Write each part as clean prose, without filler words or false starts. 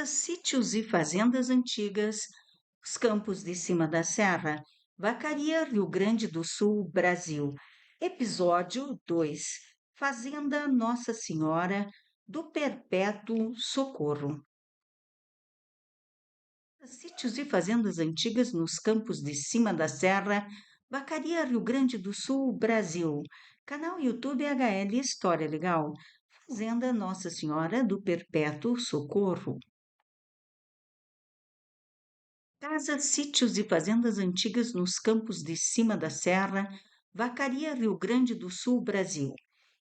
Casas, sítios e fazendas antigas, os campos de cima da serra, Vacaria, Rio Grande do Sul, Brasil. Episódio 2: Fazenda Nossa Senhora do Perpétuo Socorro. Sítios e fazendas antigas nos campos de cima da serra, Vacaria, Rio Grande do Sul, Brasil. Canal YouTube HL História Legal. Fazenda Nossa Senhora do Perpétuo Socorro. Casas, sítios e fazendas antigas nos campos de cima da serra, Vacaria, Rio Grande do Sul, Brasil.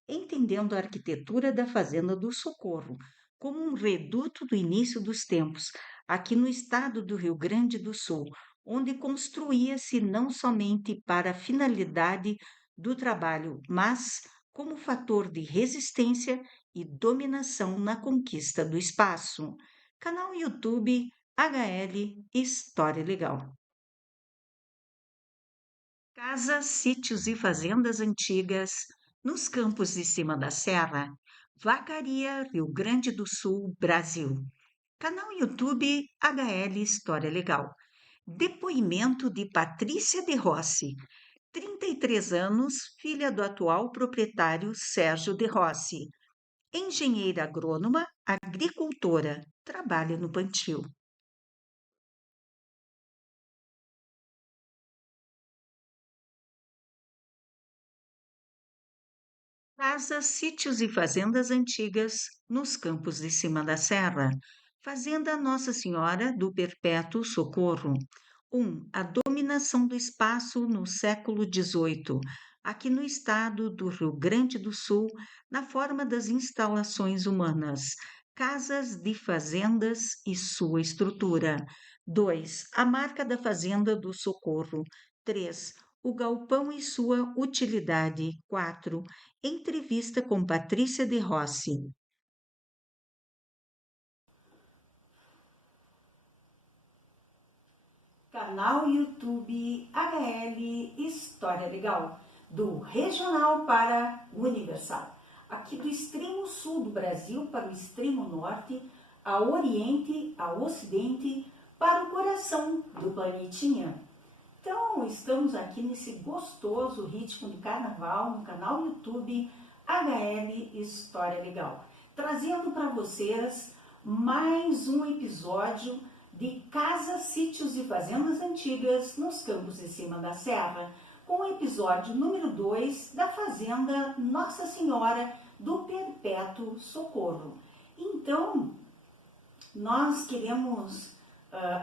Entendendo a arquitetura da Fazenda do Socorro como um reduto do início dos tempos, aqui no estado do Rio Grande do Sul, onde construía-se não somente para a finalidade do trabalho, mas como fator de resistência e dominação na conquista do espaço. Canal YouTube HL História Legal. Casas, sítios e fazendas antigas nos campos de cima da serra, Vacaria, Rio Grande do Sul, Brasil. Canal YouTube HL História Legal. Depoimento de Patrícia de Rossi, 33 anos, filha do atual proprietário Sérgio de Rossi. Engenheira agrônoma, agricultora, trabalha no plantio. Casas, sítios e fazendas antigas nos campos de cima da serra. Fazenda Nossa Senhora do Perpétuo Socorro. 1. A dominação do espaço no século XVIII, aqui no estado do Rio Grande do Sul, na forma das instalações humanas, casas de fazendas e sua estrutura. 2. A marca da Fazenda do Socorro. 3. O galpão e sua utilidade. 4. Entrevista com Patrícia de Rossi. Canal YouTube HL História Legal, do regional para o universal. Aqui do extremo sul do Brasil para o extremo norte, ao oriente, ao ocidente, para o coração do planetinha. Então, estamos aqui nesse gostoso ritmo de carnaval no canal YouTube HL História Legal, trazendo para vocês mais um episódio de casas, sítios e fazendas antigas nos campos de cima da serra, com o episódio número 2 da Fazenda Nossa Senhora do Perpétuo Socorro. Então, nós queremos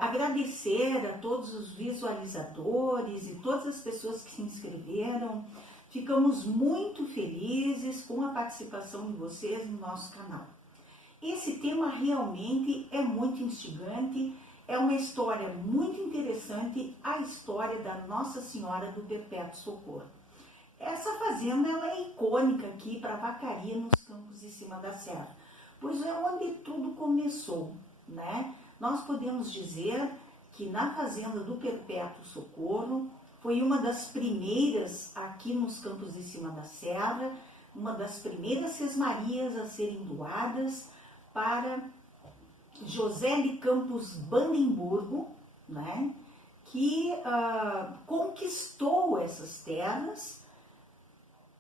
agradecer a todos os visualizadores e todas as pessoas que se inscreveram. Ficamos muito felizes com a participação de vocês no nosso canal. Esse tema realmente é muito instigante, é uma história muito interessante, a história da Nossa Senhora do Perpétuo Socorro. Essa fazenda ela é icônica aqui para Vacaria, nos campos de cima da serra, pois é onde tudo começou, né? Nós podemos dizer que na Fazenda do Perpétuo Socorro foi uma das primeiras aqui nos campos de cima da serra, uma das primeiras sesmarias a serem doadas para José de Campos Bandemburgo, né, que conquistou essas terras,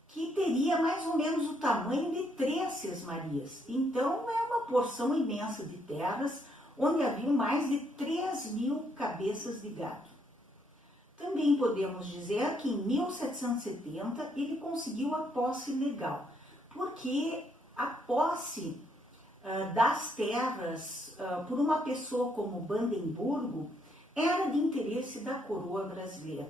que teria mais ou menos o tamanho de 3 sesmarias. Então, é uma porção imensa de terras, onde havia mais de 3.000 cabeças de gado. Também podemos dizer que em 1770 ele conseguiu a posse legal, porque a posse das terras por uma pessoa como Bandemburgo era de interesse da coroa brasileira,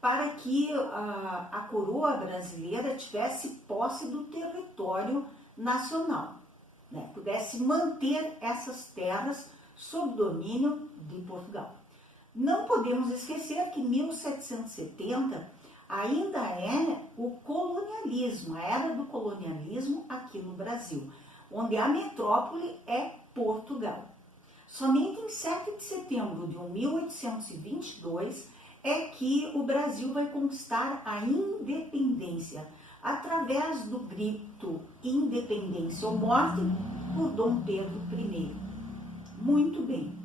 para que a coroa brasileira tivesse posse do território nacional, né? Pudesse manter essas terras sob domínio de Portugal. Não podemos esquecer que 1770 ainda é o colonialismo, a era do colonialismo aqui no Brasil, onde a metrópole é Portugal. Somente em 7 de setembro de 1822 é que o Brasil vai conquistar a independência, através do grito Independência ou Morte por Dom Pedro I. Muito bem.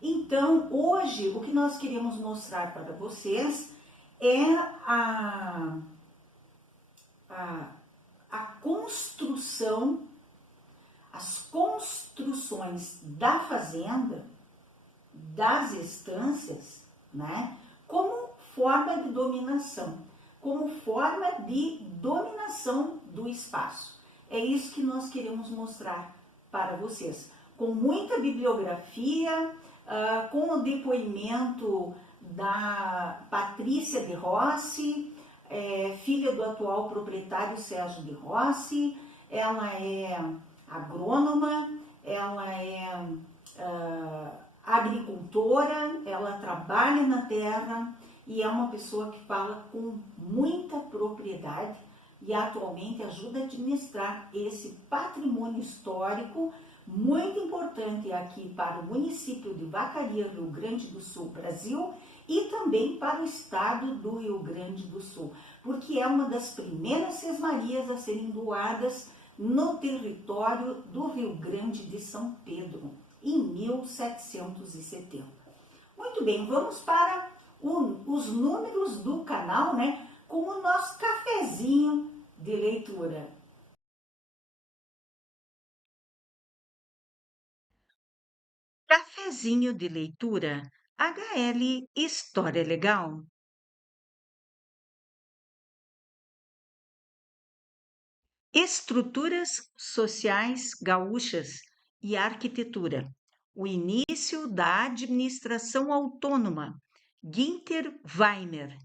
Então, hoje, o que nós queremos mostrar para vocês é a construção, as construções da fazenda, das estâncias, né, como forma de dominação, do espaço. É isso que nós queremos mostrar para vocês, com muita bibliografia, com o depoimento da Patrícia de Rossi, filha do atual proprietário Sérgio de Rossi. Ela é agrônoma, ela é agricultora, ela trabalha na terra e é uma pessoa que fala com muita propriedade e atualmente ajuda a administrar esse patrimônio histórico muito importante aqui para o município de Vacaria, Rio Grande do Sul, Brasil, e também para o estado do Rio Grande do Sul, porque é uma das primeiras sesmarias a serem doadas no território do Rio Grande de São Pedro, em 1770. Muito bem, vamos para os números do canal, né, com o nosso cafezinho de leitura. Cafezinho de leitura, HL História Legal. Estruturas sociais gaúchas e arquitetura. O início da administração autônoma. Günther Weimer.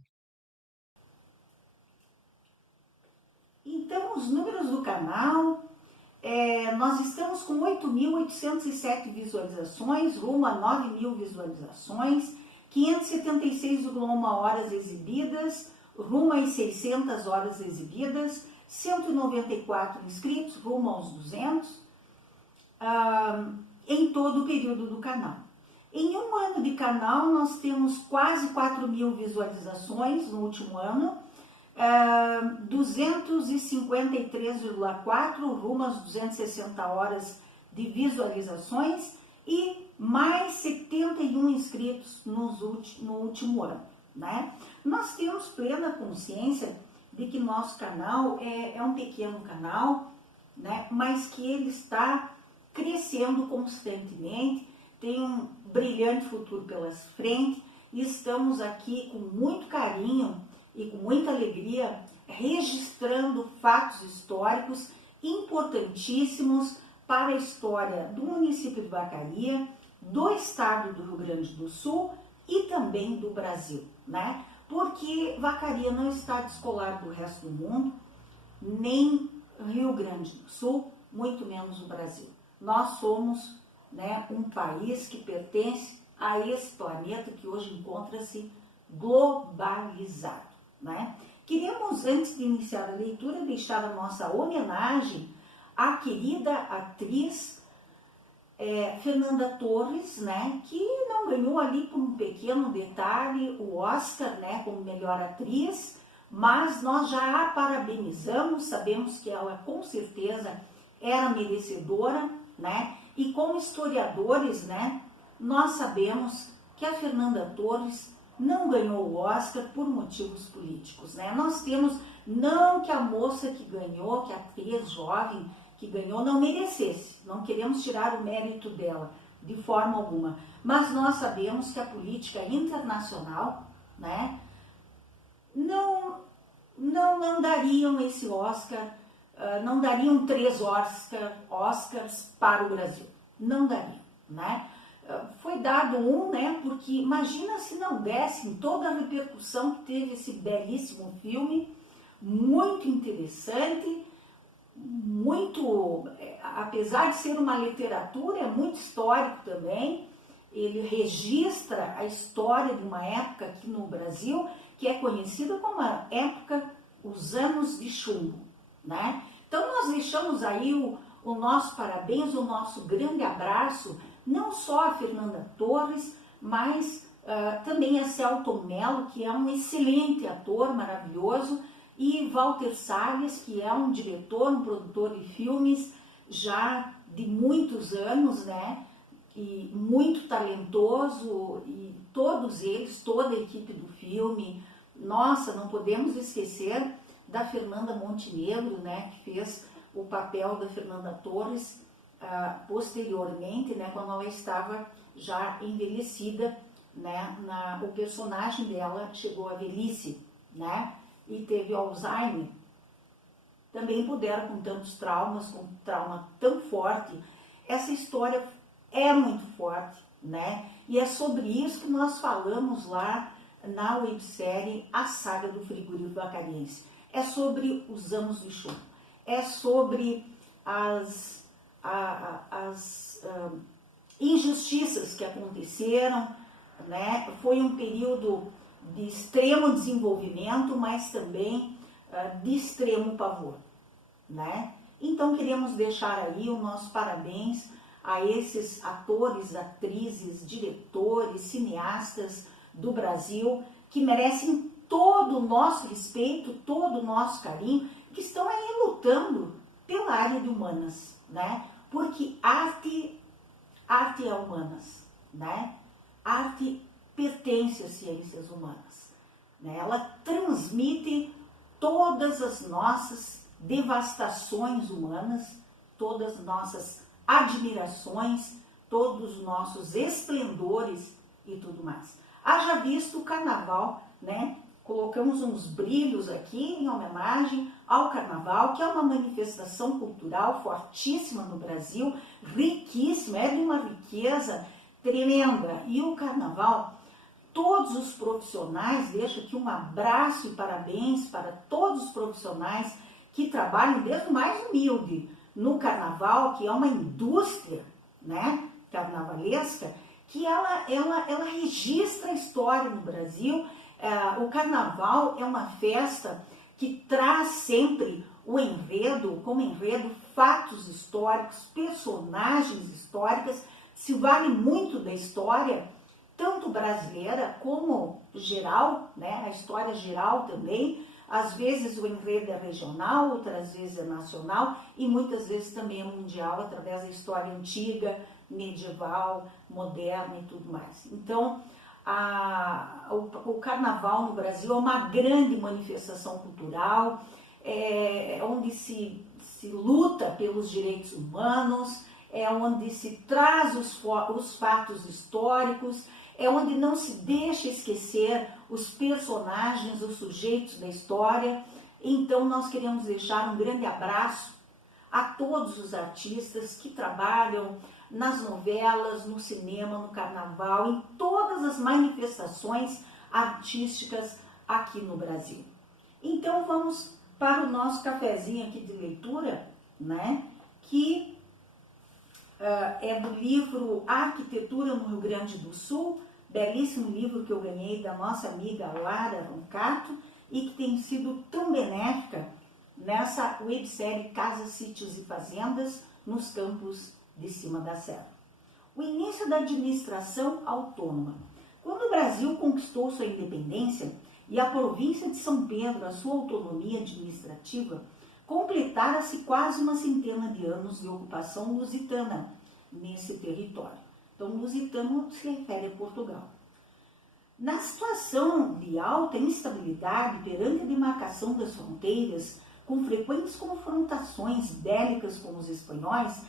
Então, os números do canal, nós estamos com 8.807 visualizações, rumo a 9.000 visualizações, 576,1 horas exibidas, rumo às 600 horas exibidas, 194 inscritos, rumo aos 200, em todo o período do canal. Em um ano de canal, nós temos quase 4.000 visualizações no último ano, 253,4 rumo às 260 horas de visualizações e mais 71 inscritos no último ano, né? Nós temos plena consciência de que nosso canal é um pequeno canal, né? Mas que ele está crescendo constantemente, tem um brilhante futuro pela frente e estamos aqui com muito carinho e com muita alegria registrando fatos históricos importantíssimos para a história do município de Vacaria, do estado do Rio Grande do Sul e também do Brasil, né? Porque Vacaria não está descolado do resto do mundo, nem Rio Grande do Sul, muito menos o Brasil. Nós somos, né, um país que pertence a esse planeta que hoje encontra-se globalizado, né? Queremos, antes de iniciar a leitura, deixar a nossa homenagem à querida atriz Fernanda Torres, né, que não ganhou ali por um pequeno detalhe o Oscar, né, como melhor atriz, mas nós já a parabenizamos, sabemos que ela com certeza era merecedora, né, e como historiadores, né, nós sabemos que a Fernanda Torres não ganhou o Oscar por motivos políticos, né? Nós temos, não que a moça que ganhou, que a atriz jovem que ganhou não merecesse, não queremos tirar o mérito dela de forma alguma, mas nós sabemos que a política internacional, né, não dariam esse Oscar, não dariam 3 Oscars para o Brasil, não dariam, né? Foi dado um, né, porque imagina se não dessem toda a repercussão que teve esse belíssimo filme, muito interessante, muito, apesar de ser uma literatura, é muito histórico também. Ele registra a história de uma época aqui no Brasil que é conhecida como a época, os anos de chumbo, né? Então nós deixamos aí o nosso parabéns, o nosso grande abraço, não só a Fernanda Torres, mas também a Celton Mello, que é um excelente ator, maravilhoso, e Walter Salles, que é um diretor, um produtor de filmes já de muitos anos, né? E muito talentoso, e todos eles, toda a equipe do filme. Nossa, não podemos esquecer da Fernanda Montenegro, né? Que fez o papel da Fernanda Torres posteriormente, né? Quando ela estava já envelhecida, né? O personagem dela chegou à velhice, né? E teve Alzheimer. Também puderam, com tantos traumas, com um trauma tão forte. Essa história é muito forte, né? E é sobre isso que nós falamos lá na websérie A Saga do Frigorífico Acariense. É sobre os anos do chumbo, é sobre as injustiças que aconteceram, né? Foi um período de extremo desenvolvimento, mas também de extremo pavor, né? Então queremos deixar aí o nosso parabéns a esses atores, atrizes, diretores, cineastas do Brasil, que merecem todo o nosso respeito, todo o nosso carinho, que estão aí lutando pela área de humanas, né? Porque arte é humanas, né? Arte pertence às ciências humanas, né? Ela transmite todas as nossas devastações humanas, todas as nossas admirações, todos os nossos esplendores e tudo mais. Haja visto o carnaval, né? Colocamos uns brilhos aqui em homenagem ao carnaval, que é uma manifestação cultural fortíssima no Brasil, riquíssima, é de uma riqueza tremenda. E o carnaval, todos os profissionais, deixo aqui um abraço e parabéns para todos os profissionais que trabalham desde o mais humilde no carnaval, que é uma indústria, né, carnavalesca, que ela registra a história no Brasil. O carnaval é uma festa que traz sempre o enredo, como enredo, fatos históricos, personagens históricas, se vale muito da história, tanto brasileira como geral, né, a história geral também. Às vezes o enredo é regional, outras vezes é nacional e muitas vezes também é mundial, através da história antiga, medieval, moderna e tudo mais. Então, o carnaval no Brasil é uma grande manifestação cultural, onde se luta pelos direitos humanos, é onde se traz os fatos históricos, é onde não se deixa esquecer os personagens, os sujeitos da história. Então nós queremos deixar um grande abraço a todos os artistas que trabalham nas novelas, no cinema, no carnaval, em todas as manifestações artísticas aqui no Brasil. Então vamos para o nosso cafezinho aqui de leitura, né? Que é do livro Arquitetura no Rio Grande do Sul, belíssimo livro que eu ganhei da nossa amiga Lara Roncato e que tem sido tão benéfica nessa websérie Casas, Sítios e Fazendas nos campos de cima da serra. O início da administração autônoma. Quando o Brasil conquistou sua independência e a província de São Pedro a sua autonomia administrativa, completara-se quase uma centena de anos de ocupação lusitana nesse território. Então, lusitano se refere a Portugal. Na situação de alta instabilidade perante a demarcação das fronteiras, com frequentes confrontações bélicas com os espanhóis,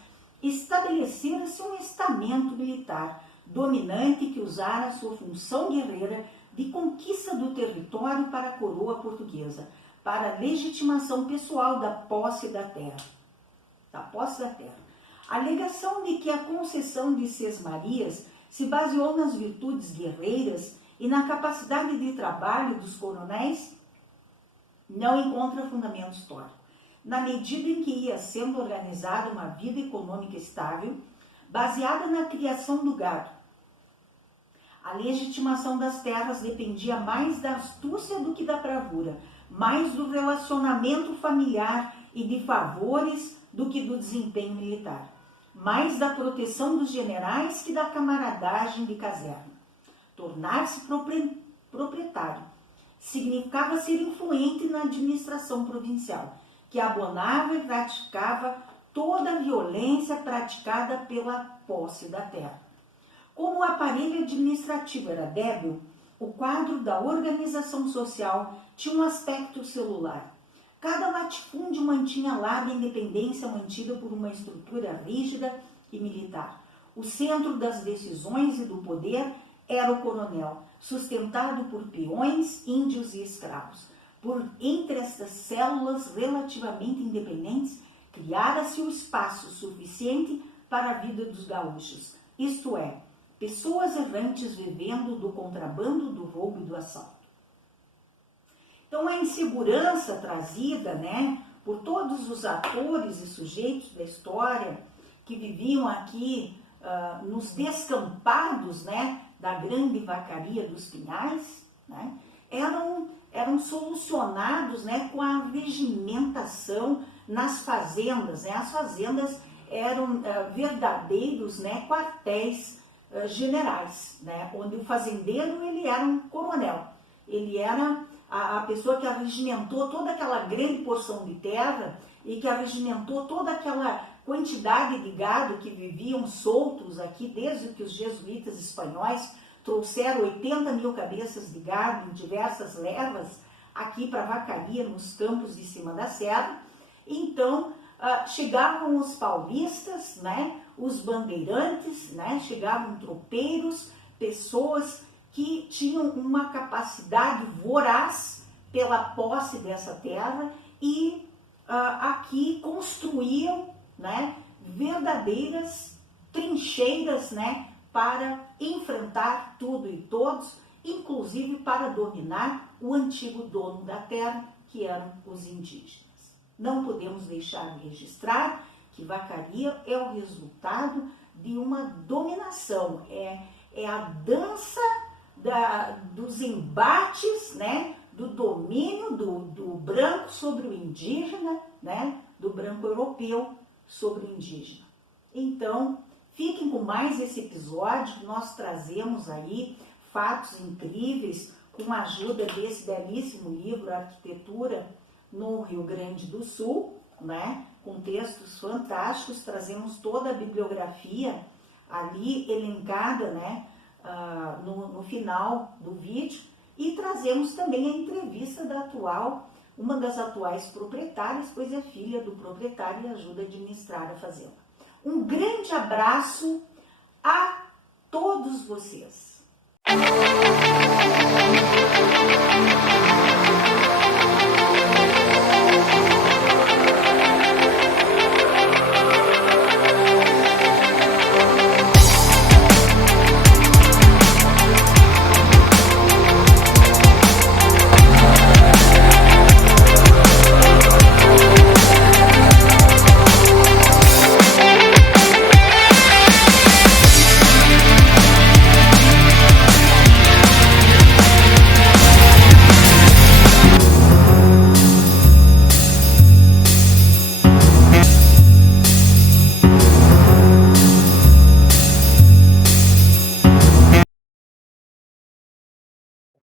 estabelecera-se um estamento militar dominante que usara sua função guerreira de conquista do território para a coroa portuguesa, para a legitimação pessoal da posse da terra. A alegação de que a concessão de Sesmarias se baseou nas virtudes guerreiras e na capacidade de trabalho dos coronéis não encontra fundamento histórico, na medida em que ia sendo organizada uma vida econômica estável, baseada na criação do gado. A legitimação das terras dependia mais da astúcia do que da bravura, mais do relacionamento familiar e de favores do que do desempenho militar, mais da proteção dos generais que da camaradagem de caserna. Tornar-se proprietário significava ser influente na administração provincial, que abonava e gratificava toda a violência praticada pela posse da terra. Como o aparelho administrativo era débil, o quadro da organização social tinha um aspecto celular. Cada latifúndio mantinha lá a independência mantida por uma estrutura rígida e militar. O centro das decisões e do poder era o coronel, sustentado por peões, índios e escravos. Por entre estas células relativamente independentes, criara-se o espaço suficiente para a vida dos gaúchos, isto é, pessoas errantes vivendo do contrabando, do roubo e do assalto. Então, a insegurança trazida, por todos os atores e sujeitos da história que viviam aqui nos descampados, da grande vacaria dos Pinhais, eram solucionados, com a regimentação nas fazendas. As fazendas eram verdadeiros, quartéis generais, onde o fazendeiro ele era um coronel, ele era a pessoa que arregimentou toda aquela grande porção de terra e que arregimentou toda aquela quantidade de gado que viviam soltos aqui desde que os jesuítas espanhóis trouxeram 80 mil cabeças de gado em diversas levas aqui para a vacaria nos campos de cima da serra. Então chegavam os paulistas, os bandeirantes, chegavam tropeiros, pessoas que tinham uma capacidade voraz pela posse dessa terra e aqui construíam verdadeiras trincheiras para enfrentar tudo e todos, inclusive para dominar o antigo dono da terra, que eram os indígenas. Não podemos deixar de registrar que vacaria é o resultado de uma dominação, é a dança dos embates, do domínio do branco sobre o indígena, do branco europeu sobre o indígena. Então, fiquem com mais esse episódio que nós trazemos aí fatos incríveis com a ajuda desse belíssimo livro Arquitetura no Rio Grande do Sul, com textos fantásticos. Trazemos toda a bibliografia ali elencada, no final do vídeo, e trazemos também a entrevista da uma das atuais proprietárias, pois é filha do proprietário e ajuda a administrar a fazenda. Um grande abraço a todos vocês.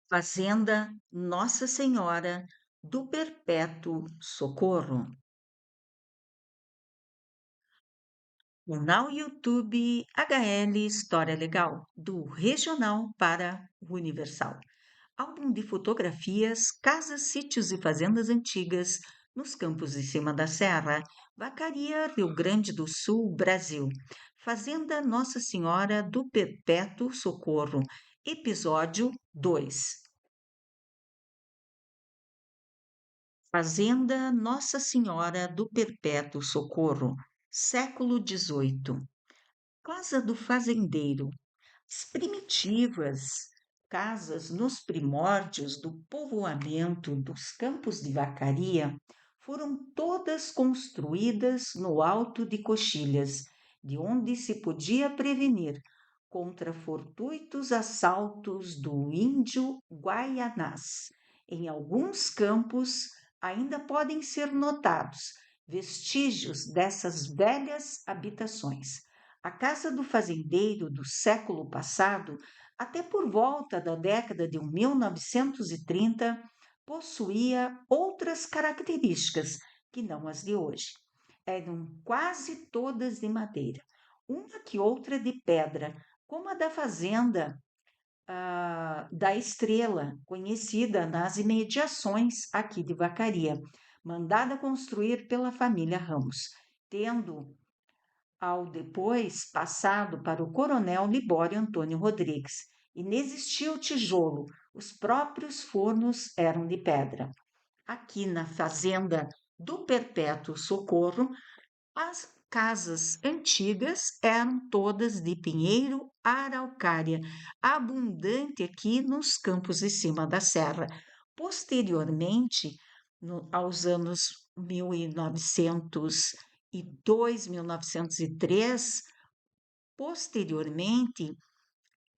Fazenda Nossa Senhora do Perpétuo Socorro. Canal YouTube HL História Legal, do regional para o universal. Álbum de fotografias, casas, sítios e fazendas antigas nos campos de cima da serra, Vacaria, Rio Grande do Sul, Brasil. Fazenda Nossa Senhora do Perpétuo Socorro, episódio 2. Fazenda Nossa Senhora do Perpétuo Socorro, século XVIII. Casa do fazendeiro. As primitivas casas nos primórdios do povoamento dos campos de Vacaria foram todas construídas no alto de Coxilhas, de onde se podia prevenir contra fortuitos assaltos do índio Guaianás. Em alguns campos ainda podem ser notados vestígios dessas velhas habitações. A casa do fazendeiro do século passado, até por volta da década de 1930, possuía outras características que não as de hoje. eram quase todas de madeira, uma que outra de pedra, como a da fazenda da Estrela, conhecida nas imediações aqui de Vacaria, mandada construir pela família Ramos, tendo ao depois passado para o coronel Libório Antônio Rodrigues. Inexistia o tijolo, os próprios fornos eram de pedra. Aqui na fazenda do Perpétuo Socorro, as casas antigas eram todas de pinheiro araucária, abundante aqui nos campos de cima da serra. Posteriormente, aos anos 1902, 1903, posteriormente,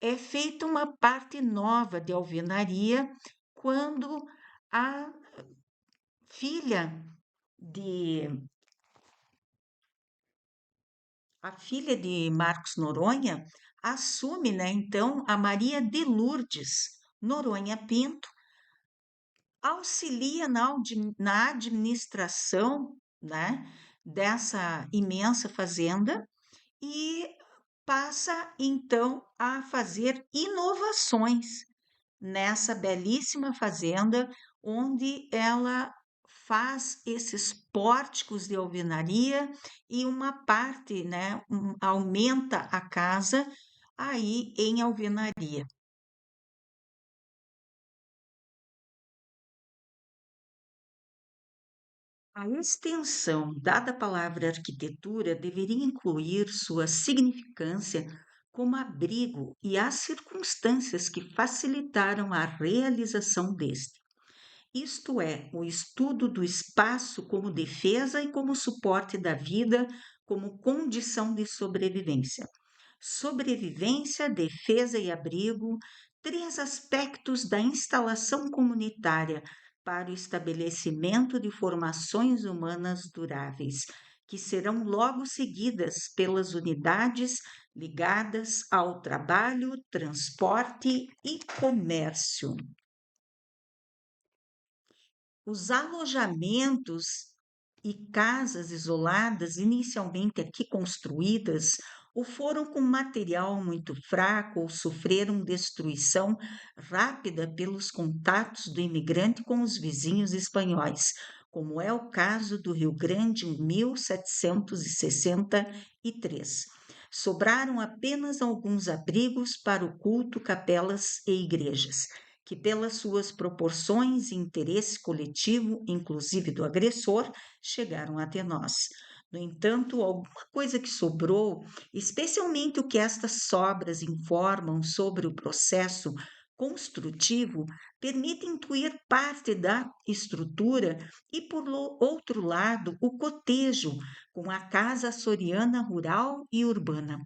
é feita uma parte nova de alvenaria quando a filha de a filha de Marcos Noronha assume, né, então, a Maria de Lourdes Noronha Pinto, auxilia na administração, né, dessa imensa fazenda e passa, então, a fazer inovações nessa belíssima fazenda, onde ela faz esses pórticos de alvenaria e uma parte, né, aumenta a casa aí em alvenaria. A extensão dada à palavra arquitetura deveria incluir sua significância como abrigo e as circunstâncias que facilitaram a realização deste. Isto é, o estudo do espaço como defesa e como suporte da vida, como condição de sobrevivência. Sobrevivência, defesa e abrigo, três aspectos da instalação comunitária para o estabelecimento de formações humanas duráveis, que serão logo seguidas pelas unidades ligadas ao trabalho, transporte e comércio. Os alojamentos e casas isoladas, inicialmente aqui construídas, ou foram com material muito fraco ou sofreram destruição rápida pelos contatos do imigrante com os vizinhos espanhóis, como é o caso do Rio Grande em 1763. Sobraram apenas alguns abrigos para o culto, capelas e igrejas que, pelas suas proporções e interesse coletivo, inclusive do agressor, chegaram até nós. No entanto, alguma coisa que sobrou, especialmente o que estas sobras informam sobre o processo construtivo, permite intuir parte da estrutura e, por outro lado, o cotejo com a casa açoriana rural e urbana.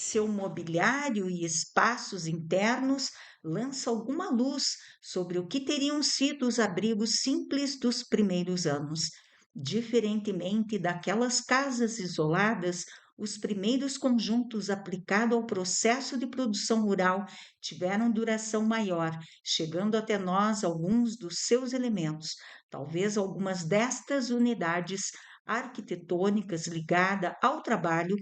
Seu mobiliário e espaços internos lança alguma luz sobre o que teriam sido os abrigos simples dos primeiros anos. Diferentemente daquelas casas isoladas, os primeiros conjuntos aplicados ao processo de produção rural tiveram duração maior, chegando até nós alguns dos seus elementos, talvez algumas destas unidades arquitetônicas ligadas ao trabalho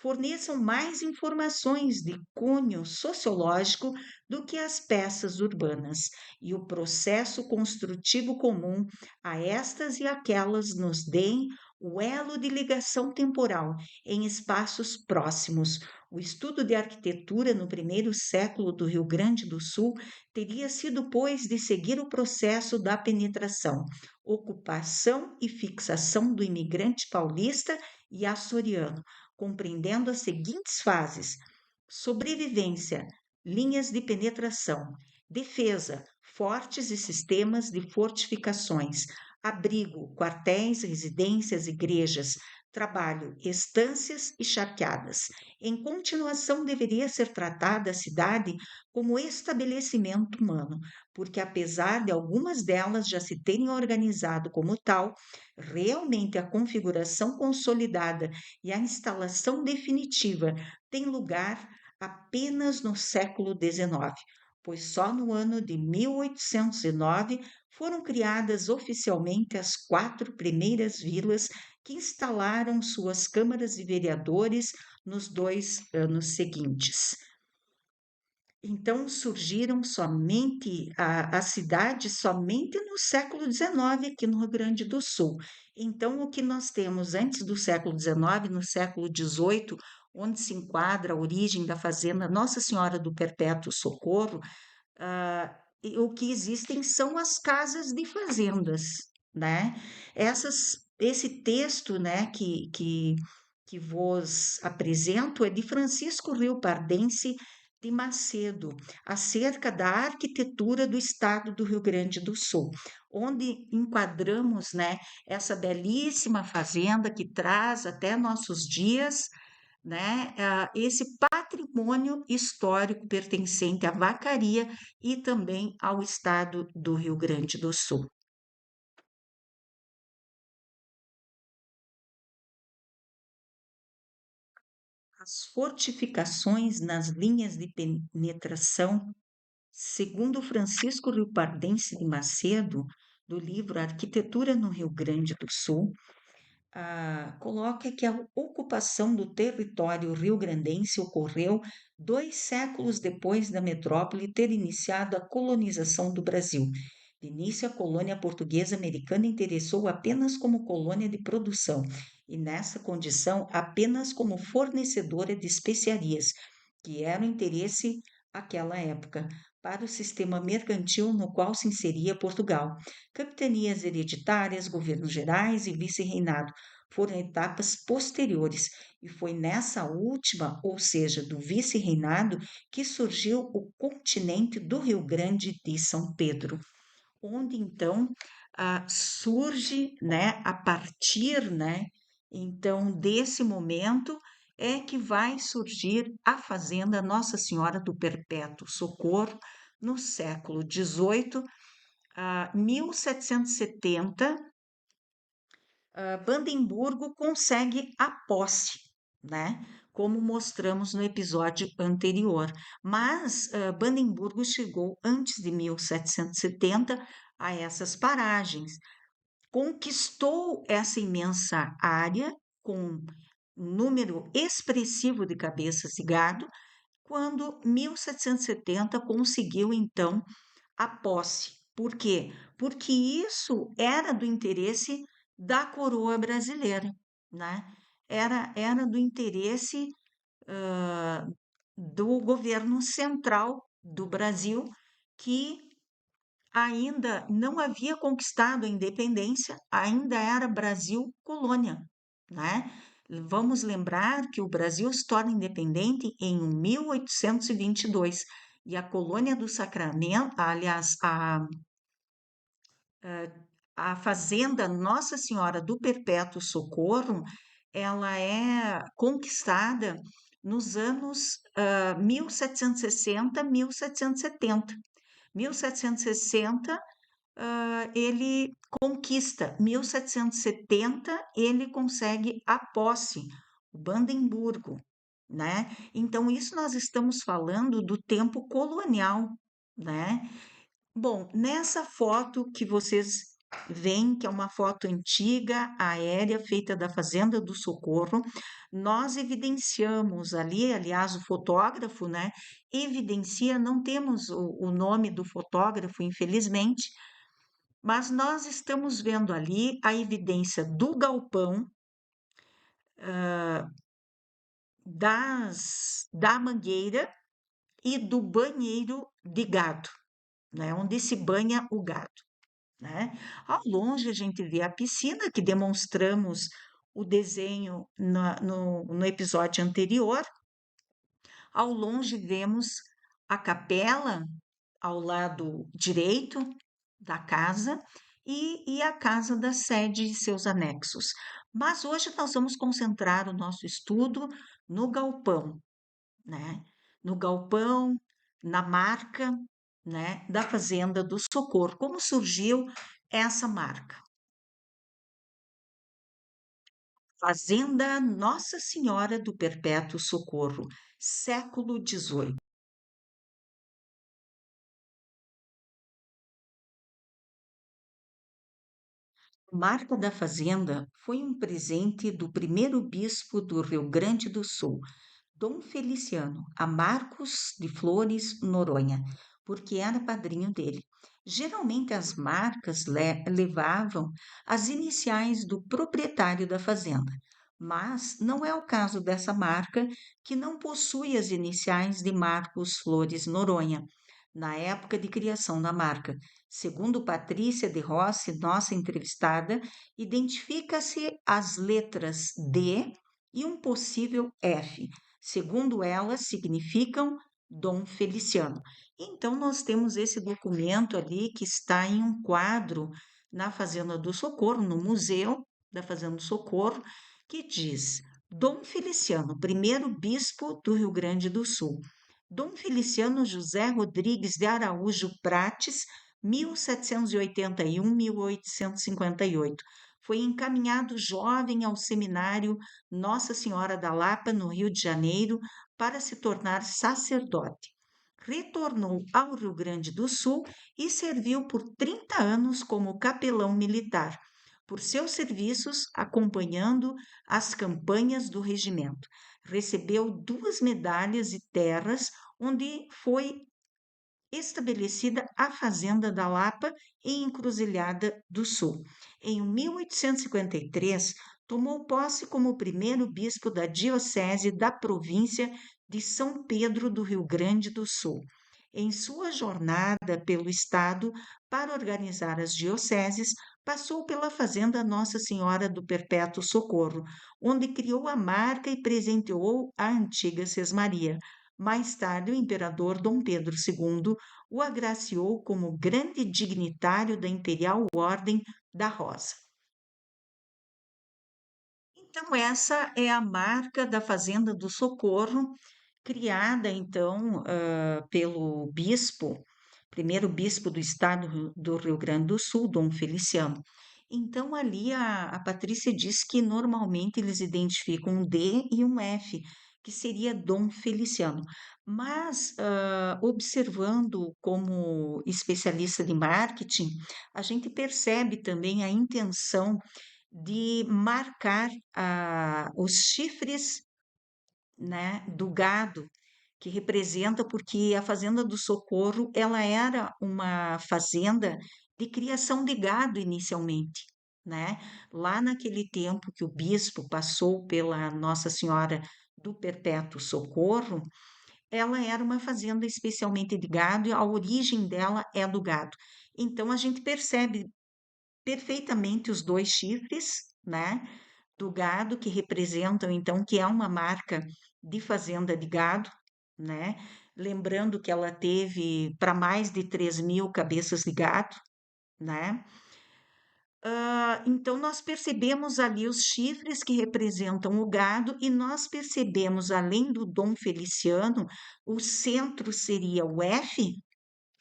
forneçam mais informações de cunho sociológico do que as peças urbanas, e o processo construtivo comum a estas e aquelas nos deem o elo de ligação temporal em espaços próximos. O estudo de arquitetura no primeiro século do Rio Grande do Sul teria sido, pois, de seguir o processo da penetração, ocupação e fixação do imigrante paulista e açoriano, compreendendo as seguintes fases: sobrevivência, linhas de penetração, defesa, fortes e sistemas de fortificações, abrigo, quartéis, residências, igrejas, trabalho, estâncias e charqueadas. Em continuação, deveria ser tratada a cidade como estabelecimento humano, porque apesar de algumas delas já se terem organizado como tal, realmente a configuração consolidada e a instalação definitiva tem lugar apenas no século XIX, pois só no ano de 1809 foram criadas oficialmente as quatro primeiras vilas que instalaram suas câmaras de vereadores nos 2 anos seguintes. Então, surgiram somente a cidade somente no século XIX aqui no Rio Grande do Sul. Então, o que nós temos antes do século XIX, no século XVIII, onde se enquadra a origem da fazenda Nossa Senhora do Perpétuo Socorro, e o que existem são as casas de fazendas, né? Esse texto, né, que vos apresento é de Francisco Rio Pardense de Macedo, acerca da arquitetura do estado do Rio Grande do Sul, onde enquadramos, né, essa belíssima fazenda que traz até nossos dias, né, esse patrimônio histórico pertencente à vacaria e também ao estado do Rio Grande do Sul. As fortificações nas linhas de penetração, segundo Francisco Rio Pardense de Macedo, do livro Arquitetura no Rio Grande do Sul, coloca que a ocupação do território rio-grandense ocorreu 2 séculos depois da metrópole ter iniciado a colonização do Brasil. De início, a colônia portuguesa americana interessou apenas como colônia de produção e, nessa condição, apenas como fornecedora de especiarias, que era o interesse àquela época, para o sistema mercantil no qual se inseria Portugal. Capitanias hereditárias, governos gerais e vice-reinado foram etapas posteriores, e foi nessa última, ou seja, do vice-reinado, que surgiu o continente do Rio Grande de São Pedro, onde então surge, né, a partir, né, então desse momento é que vai surgir a fazenda Nossa Senhora do Perpétuo Socorro no século XVIII, 1770. Bandemburgo consegue a posse, né? Como mostramos no episódio anterior. Mas Bandemburgo chegou antes de 1770 a essas paragens, conquistou essa imensa área com um número expressivo de cabeças de gado, quando 1770 conseguiu então a posse. Por quê? Porque isso era do interesse da coroa brasileira, né? Era do interesse ah, do governo central do Brasil, que ainda não havia conquistado a independência, ainda era Brasil colônia, né? Vamos lembrar que o Brasil se torna independente em 1822 e a colônia do Sacramento, aliás, a fazenda Nossa Senhora do Perpétuo Socorro, ela é conquistada nos anos 1760, 1770. 1760, ele conquista, 1770 ele consegue a posse, o Bandemburgo, né? Então, isso nós estamos falando do tempo colonial, né? Bom, nessa foto que vocês veem, que é uma foto antiga, aérea, feita da Fazenda do Socorro, nós evidenciamos ali, aliás, o fotógrafo, né? Evidencia, não temos o nome do fotógrafo, infelizmente, mas nós estamos vendo ali a evidência do galpão, da mangueira e do banheiro de gado, né? Onde se banha o gado, né? Ao longe a gente vê a piscina que demonstramos o desenho no episódio anterior. Ao longe vemos a capela ao lado direito da casa e a casa da sede e seus anexos. Mas hoje nós vamos concentrar o nosso estudo no galpão, né? No galpão, na marca, né, da Fazenda do Socorro. Como surgiu essa marca? Fazenda Nossa Senhora do Perpétuo Socorro, século XVIII. A marca da fazenda foi um presente do primeiro bispo do Rio Grande do Sul, Dom Feliciano, a Marcos de Flores Noronha, porque era padrinho dele. Geralmente as marcas levavam as iniciais do proprietário da fazenda, mas não é o caso dessa marca, que não possui as iniciais de Marcos Flores Noronha, na época de criação da marca. Segundo Patrícia de Rossi, nossa entrevistada, identifica-se as letras D e um possível F. Segundo ela, significam Dom Feliciano. Então, nós temos esse documento ali que está em um quadro na Fazenda do Socorro, no Museu da Fazenda do Socorro, que diz: Dom Feliciano, primeiro bispo do Rio Grande do Sul. Dom Feliciano José Rodrigues de Araújo Prates, 1781-1858. Foi encaminhado jovem ao seminário Nossa Senhora da Lapa, no Rio de Janeiro, para se tornar sacerdote. Retornou ao Rio Grande do Sul e serviu por 30 anos como capelão militar, por seus serviços acompanhando as campanhas do regimento. Recebeu duas medalhas e terras, onde foi estabelecida a Fazenda da Lapa em Encruzilhada do Sul. Em 1853, tomou posse como primeiro bispo da diocese da província de São Pedro do Rio Grande do Sul. Em sua jornada pelo estado para organizar as dioceses, passou pela Fazenda Nossa Senhora do Perpétuo Socorro, onde criou a marca e presenteou a antiga Sesmaria. Mais tarde, o imperador Dom Pedro II o agraciou como grande dignitário da Imperial Ordem da Rosa. Então, essa é a marca da Fazenda do Socorro, criada então pelo bispo, primeiro bispo do estado do Rio Grande do Sul, Dom Feliciano. Então, ali a Patrícia diz que normalmente eles identificam um D e um F, que seria Dom Feliciano. Mas, observando como especialista de marketing, a gente percebe também a intenção de marcar os chifres, né, do gado, que representa, porque a fazenda do Socorro ela era uma fazenda de criação de gado inicialmente, né? Lá naquele tempo que o bispo passou pela Nossa Senhora do Perpétuo Socorro, ela era uma fazenda especialmente de gado e a origem dela é do gado. Então a gente percebe perfeitamente os dois chifres, né, do gado, que representam, então, que é uma marca de fazenda de gado, né? Lembrando que ela teve para mais de 3.000 cabeças de gado, né? Então, nós percebemos ali os chifres que representam o gado, e nós percebemos, além do Dom Feliciano, o centro seria o F,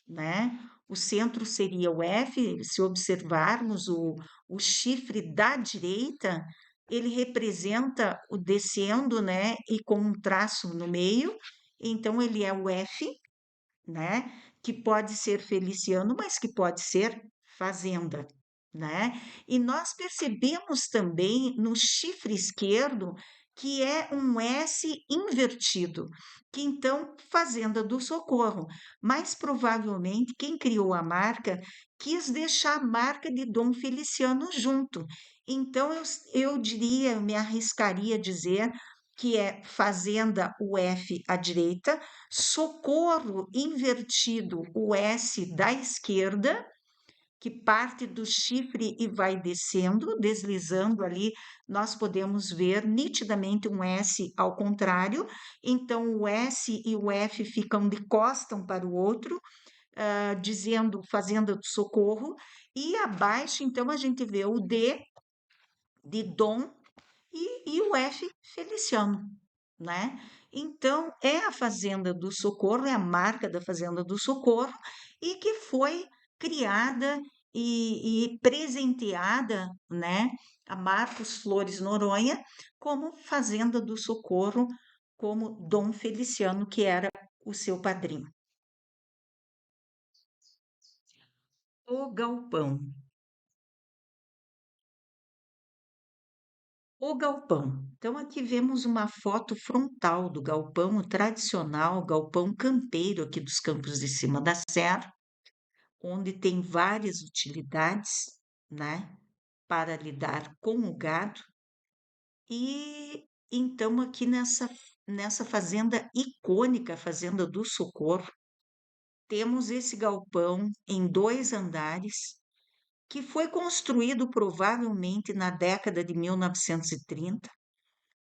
né? O centro seria o F, se observarmos o chifre da direita, ele representa o descendo, né? E com um traço no meio, então ele é o F, né? Que pode ser Feliciano, mas que pode ser fazenda, né? E nós percebemos também no chifre esquerdo que é um S invertido, que então Fazenda do Socorro, mas provavelmente quem criou a marca quis deixar a marca de Dom Feliciano junto. Então eu diria, eu me arriscaria a dizer que é Fazenda o F à direita, Socorro invertido, o S da esquerda, que parte do chifre e vai descendo, deslizando ali, nós podemos ver nitidamente um S ao contrário, então o S e o F ficam de costas um para o outro, dizendo Fazenda do Socorro, e abaixo, então, a gente vê o D de Dom e o F Feliciano, né? Então, é a Fazenda do Socorro, é a marca da Fazenda do Socorro, e que foi criada e presenteada, né, a Marcos Flores Noronha como Fazenda do Socorro, como Dom Feliciano, que era o seu padrinho. O galpão. O galpão. Então, aqui vemos uma foto frontal do galpão, o tradicional galpão campeiro aqui dos Campos de Cima da Serra, onde tem várias utilidades, né, para lidar com o gado. E então, aqui nessa fazenda icônica, Fazenda do Socorro, temos esse galpão em 2 andares, que foi construído provavelmente na década de 1930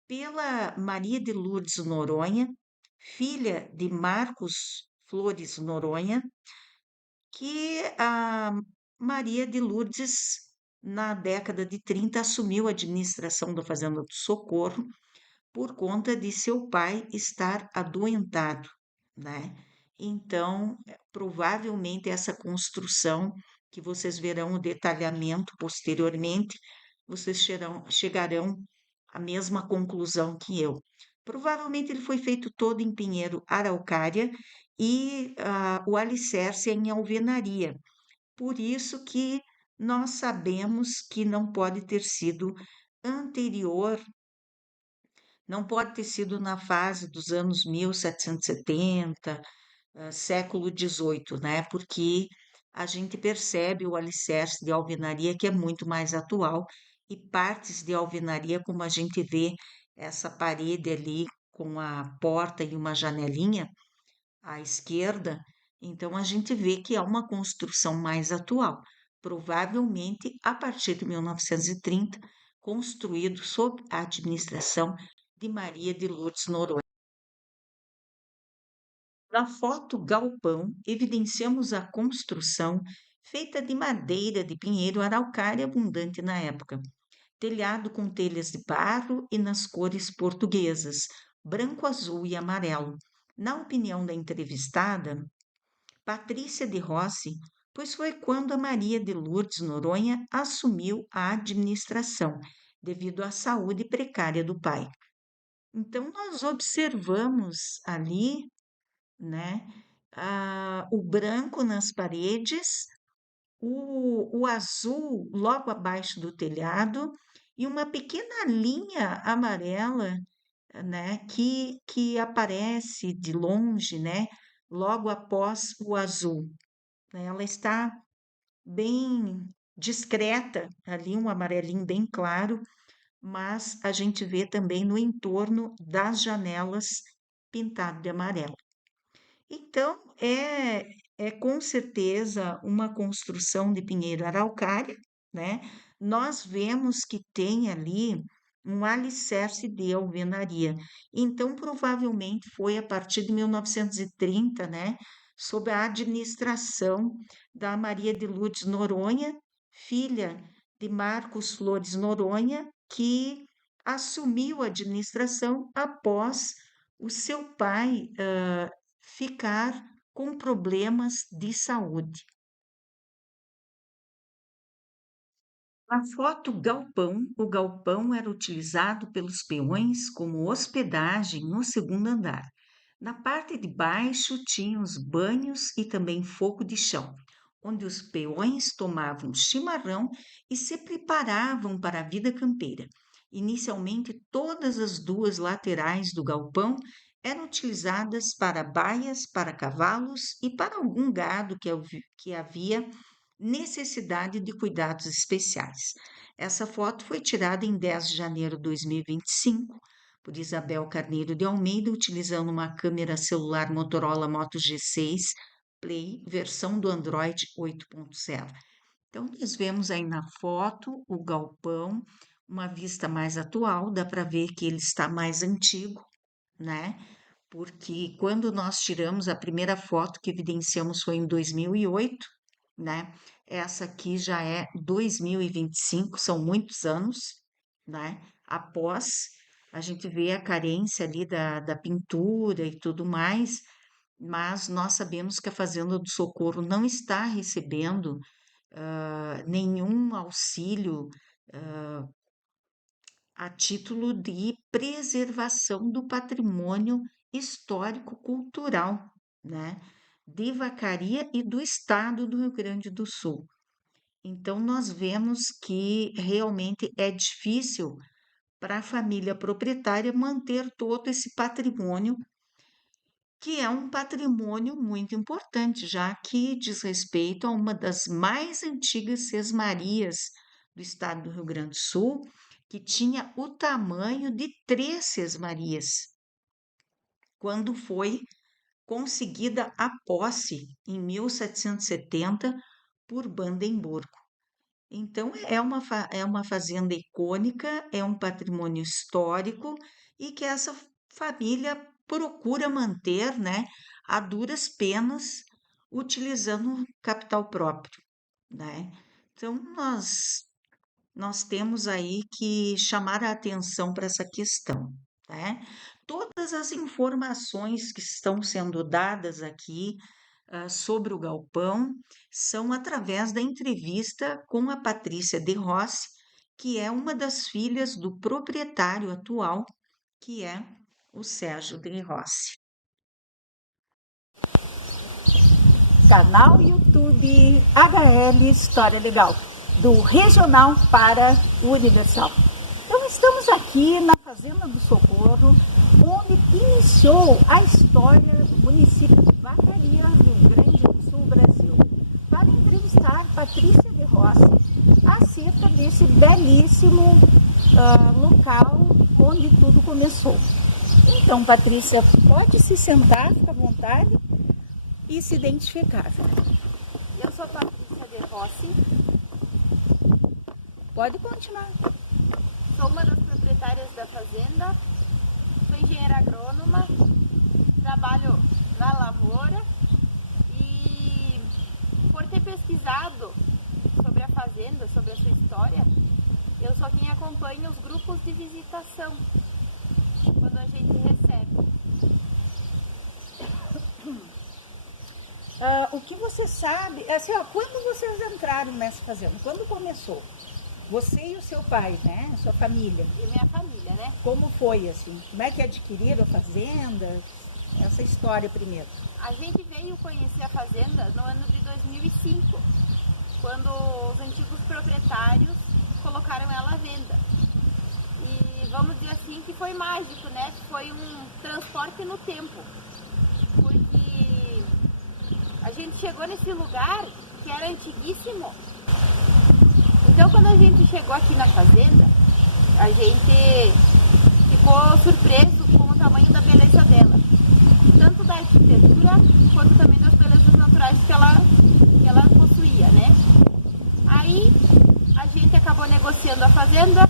pela Maria de Lourdes Noronha, filha de Marcos Flores Noronha, que a Maria de Lourdes, na década de 30, assumiu a administração da Fazenda do Socorro por conta de seu pai estar adoentado, né? Então, provavelmente essa construção, que vocês verão o detalhamento posteriormente, vocês chegarão à mesma conclusão que eu. Provavelmente ele foi feito todo em pinheiro araucária e o alicerce é em alvenaria. Por isso que nós sabemos que não pode ter sido anterior, não pode ter sido na fase dos anos 1770, século XVIII, né? Porque a gente percebe o alicerce de alvenaria que é muito mais atual e partes de alvenaria, como a gente vê essa parede ali com a porta e uma janelinha à esquerda, então a gente vê que é uma construção mais atual, provavelmente a partir de 1930, construído sob a administração de Maria de Lourdes Noronha. Na foto galpão, evidenciamos a construção feita de madeira de pinheiro araucária abundante na época, telhado com telhas de barro e nas cores portuguesas, branco, azul e amarelo. Na opinião da entrevistada, Patrícia de Rossi, pois foi quando a Maria de Lourdes Noronha assumiu a administração, devido à saúde precária do pai. Então, nós observamos ali, né, o branco nas paredes, o azul logo abaixo do telhado e uma pequena linha amarela, né, que aparece de longe, né, logo após o azul, né. Ela está bem discreta ali, um amarelinho bem claro, mas a gente vê também no entorno das janelas pintado de amarelo. Então, é com certeza uma construção de pinheiro araucária, né? Nós vemos que tem ali um alicerce de alvenaria. Então, provavelmente foi a partir de 1930, né? Sob a administração da Maria de Lourdes Noronha, filha de Marcos Flores Noronha, que assumiu a administração após o seu pai ficar com problemas de saúde. Na foto galpão, o galpão era utilizado pelos peões como hospedagem no segundo andar. Na parte de baixo tinha os banhos e também fogo de chão, onde os peões tomavam chimarrão e se preparavam para a vida campeira. Inicialmente, todas as duas laterais do galpão eram utilizadas para baias, para cavalos e para algum gado que havia necessidade de cuidados especiais. Essa foto foi tirada em 10 de janeiro de 2025 por Isabel Carneiro de Almeida, utilizando uma câmera celular Motorola Moto G6 Play, versão do Android 8.0. Então, nós vemos aí na foto o galpão, uma vista mais atual, dá para ver que ele está mais antigo, né? Porque quando nós tiramos a primeira foto que evidenciamos foi em 2008, né? Essa aqui já é 2025, são muitos anos, né? Após a gente vê a carência ali da pintura e tudo mais, mas nós sabemos que a Fazenda do Socorro não está recebendo nenhum auxílio a título de preservação do patrimônio histórico-cultural, né, de Vacaria e do estado do Rio Grande do Sul. Então, nós vemos que realmente é difícil para a família proprietária manter todo esse patrimônio, que é um patrimônio muito importante, já que diz respeito a uma das mais antigas sesmarias do estado do Rio Grande do Sul, que tinha o tamanho de 3 sesmarias, quando foi conseguida a posse em 1770 por Bandemburgo. Então, é uma fazenda icônica, é um patrimônio histórico e que essa família procura manter, né, a duras penas, utilizando capital próprio, né? Então, nós temos aí que chamar a atenção para essa questão, né? Todas as informações que estão sendo dadas aqui sobre o galpão são através da entrevista com a Patrícia de Rossi, que é uma das filhas do proprietário atual, que é o Sérgio de Rossi. Canal YouTube HL História Legal, do regional para o universal. Então estamos aqui na Fazenda do Socorro, onde iniciou a história do município de Vacaria, Rio Grande do Sul, Brasil, para entrevistar Patrícia de Rossi acerca desse belíssimo local onde tudo começou. Então, Patrícia, pode se sentar, fica à vontade e se identificar. Eu sou Patrícia de Rossi. Pode continuar. Sou uma das proprietárias da fazenda, sou engenheira agrônoma, trabalho na lavoura e por ter pesquisado sobre a fazenda, sobre a sua história, eu sou quem acompanha os grupos de visitação, quando a gente recebe. O que você sabe, assim, quando vocês entraram nessa fazenda? Quando começou? Você e o seu pai, né? A sua família. E minha família, né? Como foi, assim? Como é que adquiriram a fazenda? Essa história primeiro. A gente veio conhecer a fazenda no ano de 2005, quando os antigos proprietários colocaram ela à venda. E vamos dizer assim que foi mágico, né? Foi um transporte no tempo, porque a gente chegou nesse lugar que era antiguíssimo. Então, quando a gente chegou aqui na fazenda, a gente ficou surpreso com o tamanho da beleza dela, tanto da arquitetura quanto também das belezas naturais que ela possuía, né? Aí a gente acabou negociando a fazenda.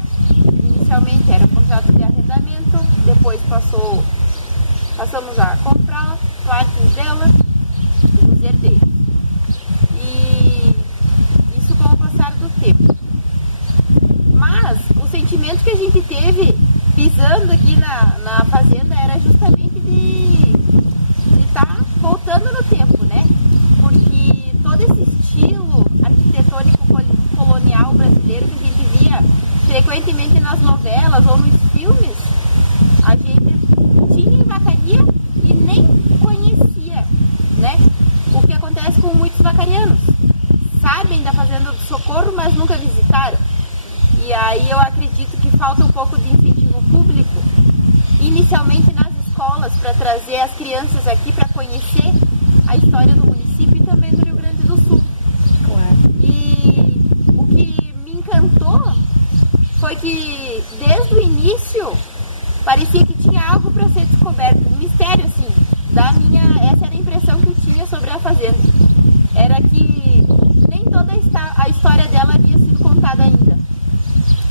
Inicialmente era um contrato de arrendamento, depois passamos a comprar partes dela e nos herdeiros. E isso com o passar do tempo. Mas o sentimento que a gente teve pisando aqui na fazenda era justamente de estar voltando no tempo, né? Porque todo esse estilo arquitetônico colonial brasileiro que a gente via frequentemente nas novelas ou nos filmes, a gente tinha em Vacaria e nem conhecia, né? O que acontece com muitos vacarianos. Sabem da Fazenda do Socorro, mas nunca visitaram. E aí eu acredito que falta um pouco de incentivo público, inicialmente nas escolas, para trazer as crianças aqui para conhecer a história do município e também do Rio Grande do Sul. Claro. E o que me encantou foi que desde o início parecia que tinha algo para ser descoberto, um mistério assim, essa era a impressão que eu tinha sobre a fazenda. Era que nem toda a história dela havia sido contada ainda.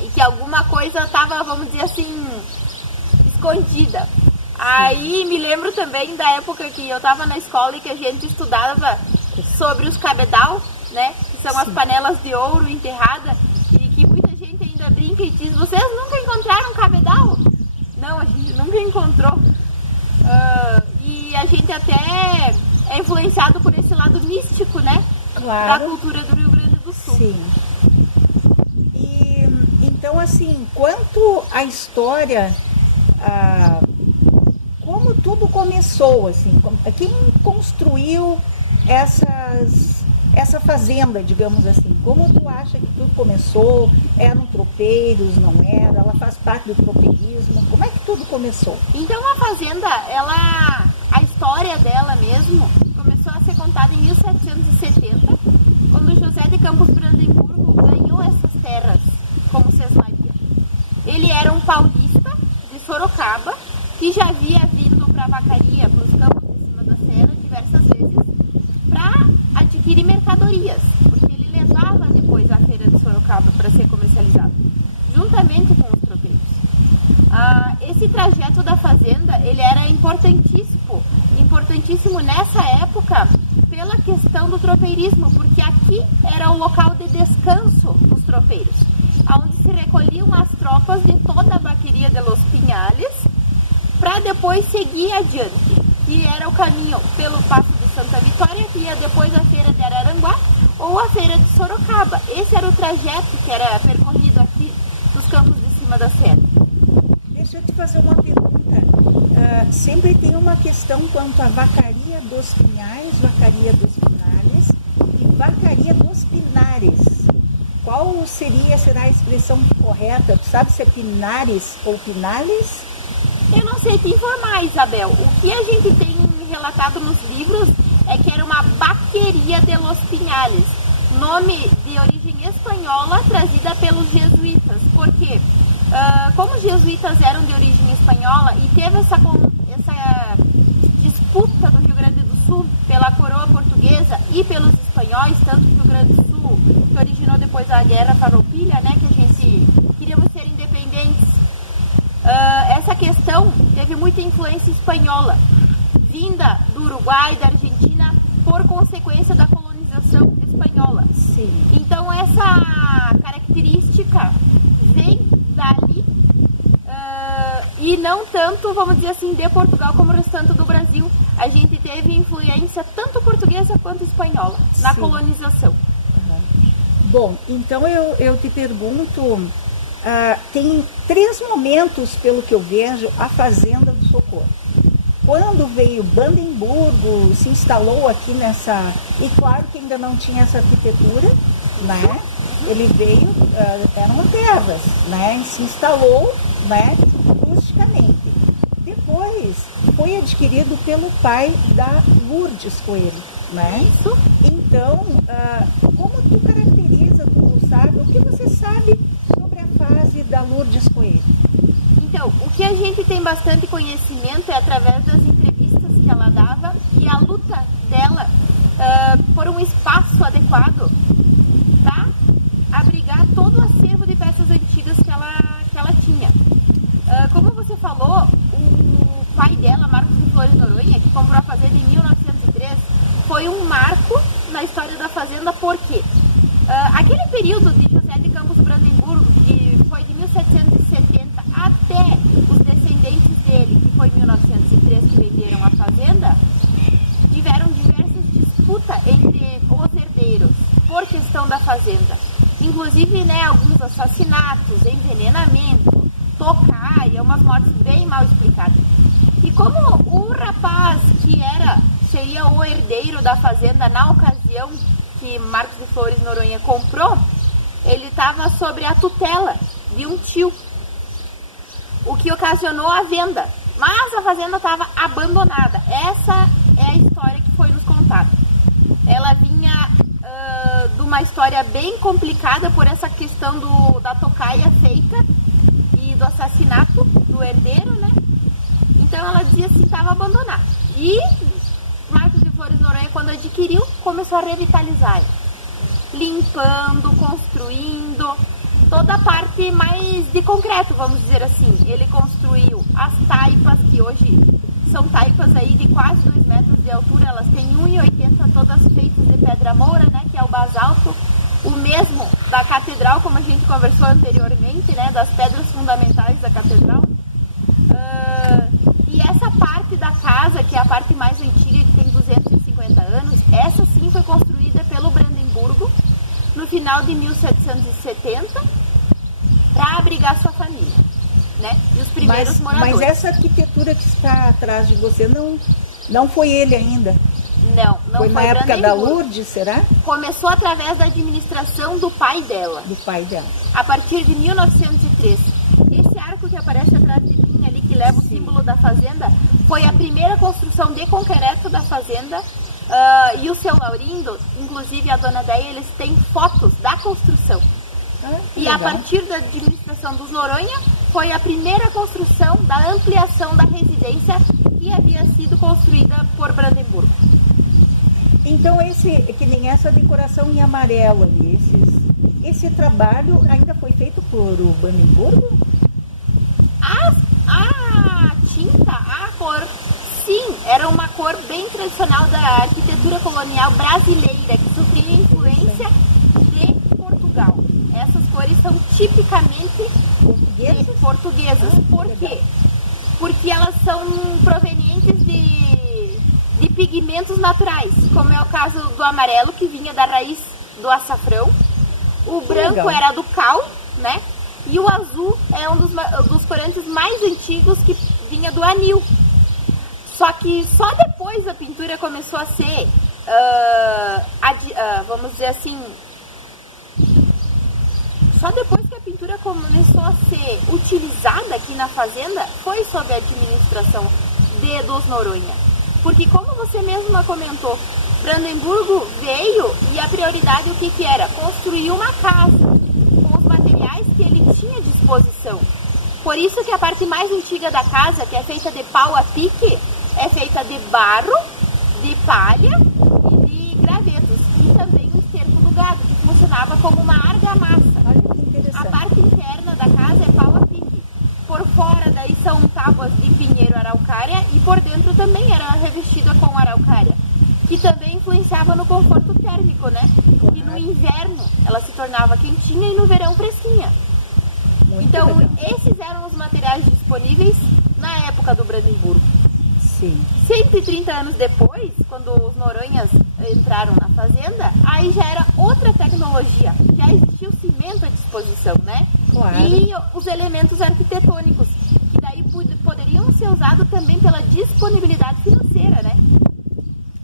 E que alguma coisa estava, vamos dizer assim, escondida. Aí me lembro também da época que eu estava na escola e que a gente estudava sobre os cabedal, né? Que são as panelas de ouro enterradas. E que muita gente ainda brinca e diz, vocês nunca encontraram cabedal? Não, a gente nunca encontrou. E a gente até é influenciado por esse lado místico, né? Claro. Da cultura do Rio Grande do Sul. Sim. Então, assim, quanto à história, como tudo começou, assim, quem construiu essa fazenda, digamos assim? Como tu acha que tudo começou? Eram tropeiros, não era? Ela faz parte do tropeirismo? Como é que tudo começou? Então a fazenda, a história dela mesmo começou a ser contada em 1770, quando José de Campos Brandemburgo ganhou essas terras como sesmaria. Ele era um paulista de Sorocaba que já havia vindo para a vacaria, para os campos de cima da serra diversas vezes para adquirir mercadorias, porque ele levava depois à feira de Sorocaba para ser comercializado, juntamente com os tropeiros. Esse trajeto da fazenda, ele era importantíssimo nessa época pela questão do tropeirismo, porque aqui era o local de descanso dos tropeiros, onde se recolhiam as tropas de toda a vaqueria de Los Pinhales para depois seguir adiante, que era o caminho pelo Passo de Santa Vitória, que ia depois à feira de Araranguá ou a feira de Sorocaba. Esse era o trajeto que era percorrido aqui dos campos de cima da serra. Deixa eu te fazer uma pergunta. Sempre tem uma questão quanto à vacaria dos Pinhais, vacaria dos Pinales e vacaria dos Pinares. Qual será a expressão correta? Tu sabe se é Pinares ou Pinales? Eu não sei te informar, Isabel. O que a gente tem relatado nos livros é que era uma vaqueria de Los Pinhales, nome de origem espanhola trazida pelos jesuítas. Por quê? Como os jesuítas eram de origem espanhola e teve essa disputa do Rio Grande do Sul pela coroa portuguesa e pelos espanhóis, tanto que o Rio Grande do Sul, que originou depois a Guerra Farroupilha, né, que a gente queríamos ser independentes, essa questão teve muita influência espanhola, vinda do Uruguai, da Argentina, por consequência da colonização espanhola. Sim. Então essa característica vem dali e não tanto, vamos dizer assim, de Portugal como o restante do Brasil. A gente teve influência tanto portuguesa quanto espanhola na Sim. colonização. Bom, então eu te pergunto, tem 3 momentos, pelo que eu vejo, a Fazenda do Socorro. Quando veio Brandemburgo, se instalou aqui nessa... E claro que ainda não tinha essa arquitetura, né? Ele veio, eram terras, né? Se instalou, né? Rusticamente. Depois foi adquirido pelo pai da Lourdes Coelho, né? Isso. Então, como tu caracteriza, tu sabe, o que você sabe sobre a fase da Lourdes Coelho? Então, o que a gente tem bastante conhecimento é através das entrevistas que ela dava e a luta dela por um espaço adequado para abrigar todo o acervo de peças antigas que ela tinha. Como você falou, o pai dela, Marcos de Flores Noronha, que comprou a fazenda em 1903, foi um marco na história da fazenda, porque aquele período de José de Campos Brandemburgo, que foi de 1770 até os descendentes dele, que foi em 1903 que venderam a fazenda, tiveram diversas disputas entre os herdeiros por questão da fazenda. Inclusive, né, alguns assassinatos, envenenamento, tocaia, umas mortes bem mal explicadas. E como o rapaz que seria o herdeiro da fazenda na ocasião que Marcos de Flores Noronha comprou, ele estava sob a tutela de um tio, o que ocasionou a venda. Mas a fazenda estava abandonada. Essa é a história que foi nos contada. Ela vinha de uma história bem complicada por essa questão da tocaia feita e do assassinato do herdeiro, né? Então ela dizia assim, estava abandonada. E Marcos de Flores Noronha, quando adquiriu, começou a revitalizar, limpando, construindo, toda a parte mais de concreto, vamos dizer assim. Ele construiu as taipas, que hoje são taipas aí de quase 2 metros de altura, elas têm 1,80, todas feitas de pedra moura, né, que é o basalto, o mesmo da catedral, como a gente conversou anteriormente, né, das pedras fundamentais da catedral. E essa parte da casa, que é a parte mais antiga, que tem 250 anos, essa sim foi construída pelo Brandemburgo no final de 1770 para abrigar sua família, né? E os primeiros moradores. Mas essa arquitetura que está atrás de você não foi ele ainda? Não Foi na época da Brandemburgo. Lourdes, será? Começou através da administração do pai dela, Do pai dela. a partir de 1903. Esse arco que aparece atrás de mim ali, que leva o Sim. símbolo da fazenda, foi a primeira construção de concreto da fazenda. E o seu Laurindo, inclusive a dona Déia, eles têm fotos da construção. Ah, que E a legal. partir da administração dos Noronha, foi a primeira construção da ampliação da residência que havia sido construída por Brandemburgo. Então, que nem essa decoração em amarelo ali, esse trabalho ainda foi feito por o Brandemburgo? A tinta, a cor, sim, era uma cor bem tradicional da arquitetura colonial brasileira, que sofria influência de Portugal. Essas cores são tipicamente portuguesas. Por quê? Porque elas são provenientes de pigmentos naturais, como é o caso do amarelo, que vinha da raiz do açafrão. O branco legal. era do cal, né? E o azul é um dos corantes mais antigos, que vinha do anil. Só que só depois a pintura começou a ser, vamos dizer assim, só depois que a pintura começou a ser utilizada aqui na fazenda, foi sob a administração dos Noronha. Porque, como você mesma comentou, Brandemburgo veio e a prioridade o que era? Construir uma casa com os materiais que ele tinha à disposição. Por isso que a parte mais antiga da casa, que é feita de pau a pique, é feita de barro, de palha e de gravetos. E também o esterco do gado, que funcionava como uma argamassa. Olha que A interessante. parte interna da casa é pau a pique. Por fora daí são tábuas de pinheiro araucária e por dentro também era revestida com araucária, que também influenciava no conforto térmico, né? E no inverno ela se tornava quentinha e no verão fresquinha. Muito Então legal. esses eram os materiais disponíveis na época do Brandemburgo. Sim. 130 anos depois, quando os Noronhas entraram na fazenda, aí já era outra tecnologia, já existia o cimento à disposição, né? Claro. E os elementos arquitetônicos, que daí poderiam ser usados também pela disponibilidade financeira, né?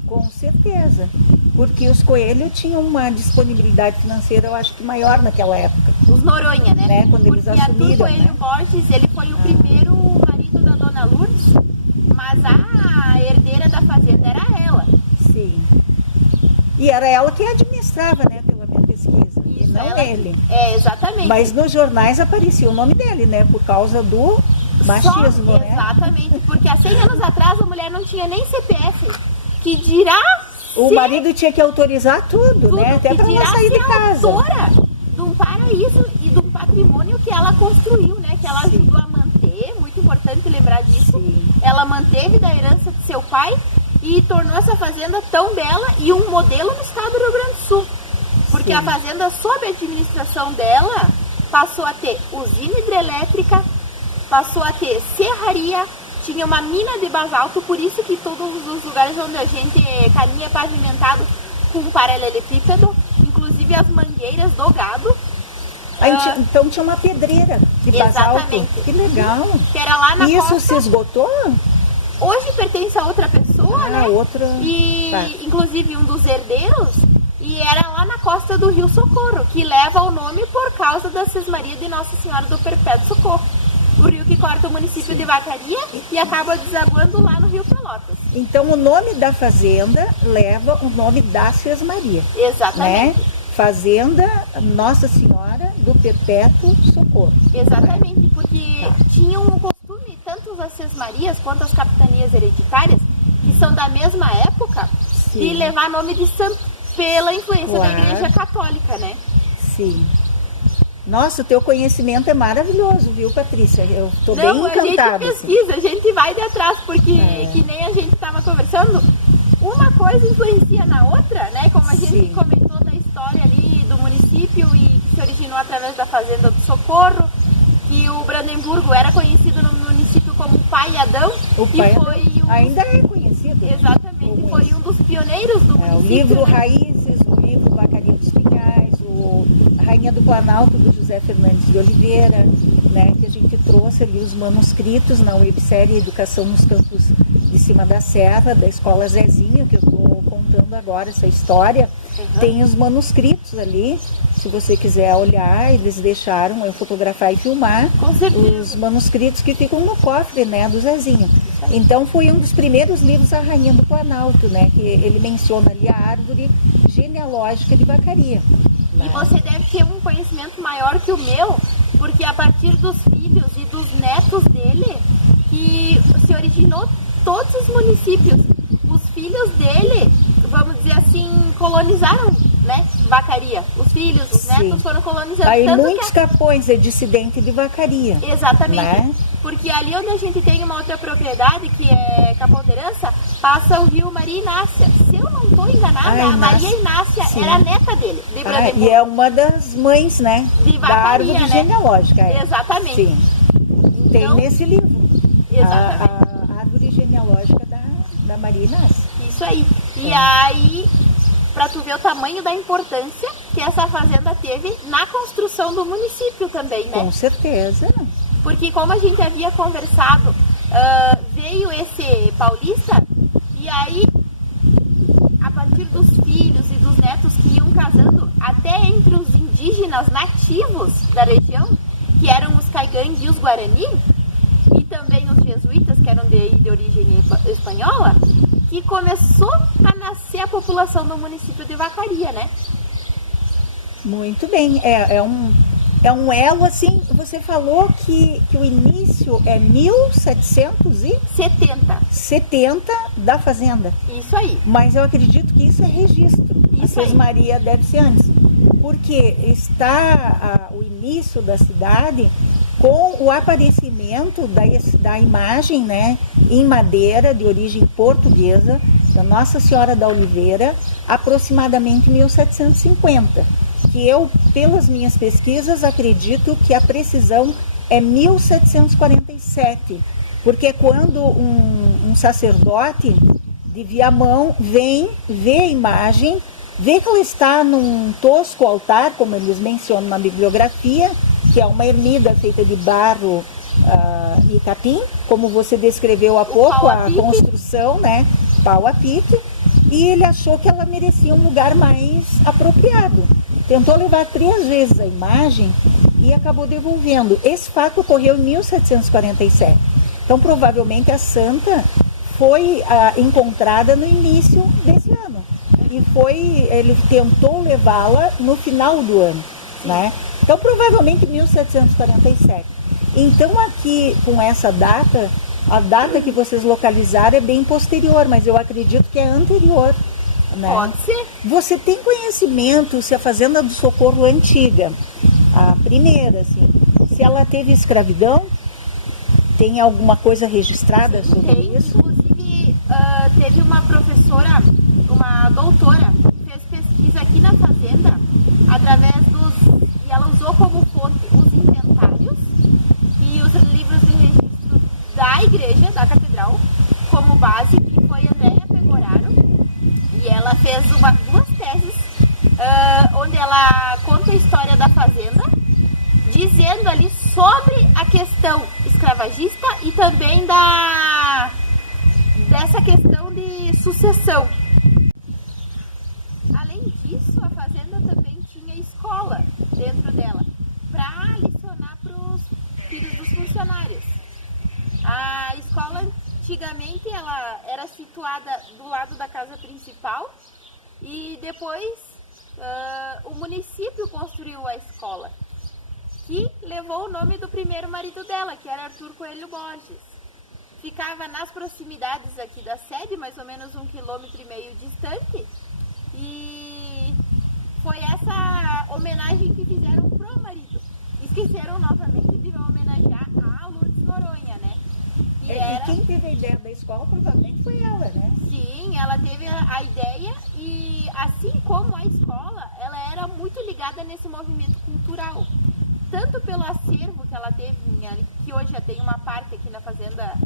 Com certeza. Porque os Coelho tinham uma disponibilidade financeira, eu acho que maior naquela época. Os Noronha, né? Né, quando eles Porque Arthur assumiram, Coelho né? Borges, ele foi o primeiro marido da dona Lourdes, mas a herdeira da fazenda era ela. Sim. E era ela que administrava, né, pela minha pesquisa. E Isso, não ela- ele. É, exatamente. Mas nos jornais aparecia o nome dele, né? Por causa do machismo, Só, né? Exatamente, porque há 100 anos atrás a mulher não tinha nem CPF, que dirá O ser marido tinha que autorizar tudo, né? Até que para dirá não sair de ser casa. autora de um paraíso e de um patrimônio que ela construiu, né? Que ela Sim. ajudou a manter, muito importante lembrar disso. Sim. Ela manteve da herança de seu pai e tornou essa fazenda tão bela e um modelo no estado do Rio Grande do Sul. Porque Sim. a fazenda, sob a administração dela, passou a ter usina hidrelétrica, passou a ter serraria, tinha uma mina de basalto, por isso que todos os lugares onde a gente caminha é pavimentado com paralelepípedo, inclusive as mangueiras do gado, Então tinha uma pedreira de basalto. Exatamente. Que legal. que era lá na E isso costa. se esgotou? Hoje pertence a outra pessoa, né? Outra. E Tá. inclusive um dos herdeiros, e era lá na costa do Rio Socorro, que leva o nome por causa da Sesmaria de Nossa Senhora do Perpétuo Socorro. O rio que corta o município de Vacaria e acaba desaguando lá no Rio Pelotas. Então o nome da fazenda leva o nome da Sesmaria, né? Exatamente. Fazenda Nossa Senhora do Perpétuo Socorro. Exatamente, porque tinham o costume, tanto as Sesmarias quanto as capitanias hereditárias, que são da mesma época, Sim. de levar nome de santo pela influência da Claro. Igreja Católica, né? Sim. Nossa, o teu conhecimento é maravilhoso, viu, Patrícia? Eu estou bem Não, a gente encantada. assim. pesquisa, a gente vai de atrás, porque É. que nem a gente estava conversando, uma coisa influencia na outra, né? Como a gente Sim. comentou da história ali do município e que se originou através da Fazenda do Socorro, que o Brandemburgo era conhecido no município como Pai Adão, O e pai foi ainda é conhecido. exatamente, como foi esse. um dos pioneiros do É, o município. livro né? Raízes, o livro Vacaria dos Pinhais, a Rainha do Planalto, do José Fernandes de Oliveira, né, que a gente trouxe ali os manuscritos na websérie Educação nos Campos de Cima da Serra, da Escola Zezinho, que eu estou contando agora essa história, tem os manuscritos ali. Se você quiser olhar, eles deixaram eu fotografar e filmar os manuscritos que ficam no cofre, né, do Zezinho. Então foi um dos primeiros livros, A Rainha do Planalto, né, que ele menciona ali a árvore genealógica de Vacaria. E você deve ter um conhecimento maior que o meu, porque a partir dos filhos e dos netos dele, que se originou todos os municípios. Os filhos dele, vamos dizer assim, colonizaram, né, Vacaria. Os filhos, os netos foram colonizando. Aí tanto muitos Capões é dissidente de Vacaria. Exatamente. Né? Porque ali onde a gente tem uma outra propriedade, que é Capão de Herança, passa o rio Maria Inácia. Se eu não estou enganada, a Maria Inácia era a neta dele, de Brandenburgo. E é uma das mães, né, de da Vacaria, árvore né? genealógica. Exatamente. Sim. Tem Então, nesse livro. exatamente. A árvore genealógica da Maria Inácia. Isso aí. E aí, para tu ver o tamanho da importância que essa fazenda teve na construção do município também, né? Com certeza. Porque como a gente havia conversado, veio esse paulista e aí, a partir dos filhos e dos netos que iam casando, até entre os indígenas nativos da região, que eram os Caigangues e os Guarani, e também os jesuítas, que eram de origem espanhola, que começou a nascer a população do município de Vacaria, né? Muito bem. É um elo, assim, você falou que o início é 1770 da fazenda. Isso aí. Mas eu acredito que isso é registro. Isso a aí. Maria deve ser antes. Porque está o início da cidade com o aparecimento da imagem, né, em madeira de origem portuguesa da Nossa Senhora da Oliveira, aproximadamente em 1750. Que eu, pelas minhas pesquisas, acredito que a precisão é 1747, porque é quando um sacerdote de Viamão vem, vê a imagem, vê que ela está num tosco altar, como eles mencionam na bibliografia, que é uma ermida feita de barro e capim, como você descreveu há pouco, a construção, né, pau a pique, e ele achou que ela merecia um lugar mais apropriado. Tentou levar 3 vezes a imagem e acabou devolvendo. Esse fato ocorreu em 1747. Então, provavelmente, a santa foi encontrada no início desse ano. E ele tentou levá-la no final do ano, né? Então, provavelmente, 1747. Então, aqui, com essa data, a data que vocês localizaram é bem posterior, mas eu acredito que é anterior. Né? Pode ser. Você tem conhecimento se a Fazenda do Socorro antiga, a primeira, assim, se ela teve escravidão? Tem alguma coisa registrada sobre isso? Inclusive, teve uma professora, uma doutora, que fez pesquisa aqui na Fazenda, através e ela usou como fonte os inventários e os livros de registro da igreja, da catedral, como base, que foi Andréia Pegoraro. E ela fez 2 teses, onde ela conta a história da fazenda, dizendo ali sobre a questão escravagista e também dessa questão de sucessão. Além disso, a fazenda também tinha escola dentro dela, para lecionar para os filhos dos funcionários. A escola antigamente ela era situada do lado da casa principal e depois o município construiu a escola, que levou o nome do primeiro marido dela, que era Arthur Coelho Borges. Ficava nas proximidades aqui da sede, mais ou menos 1,5 km distante, e foi essa homenagem que fizeram pro marido. Esqueceram novamente de homenagear a Lourdes Noronha, né? E quem teve a ideia da escola provavelmente foi ela, né? Sim, ela teve a ideia e, assim como a escola, ela era muito ligada nesse movimento cultural. Tanto pelo acervo que ela teve, que hoje já tem uma parte aqui na fazenda,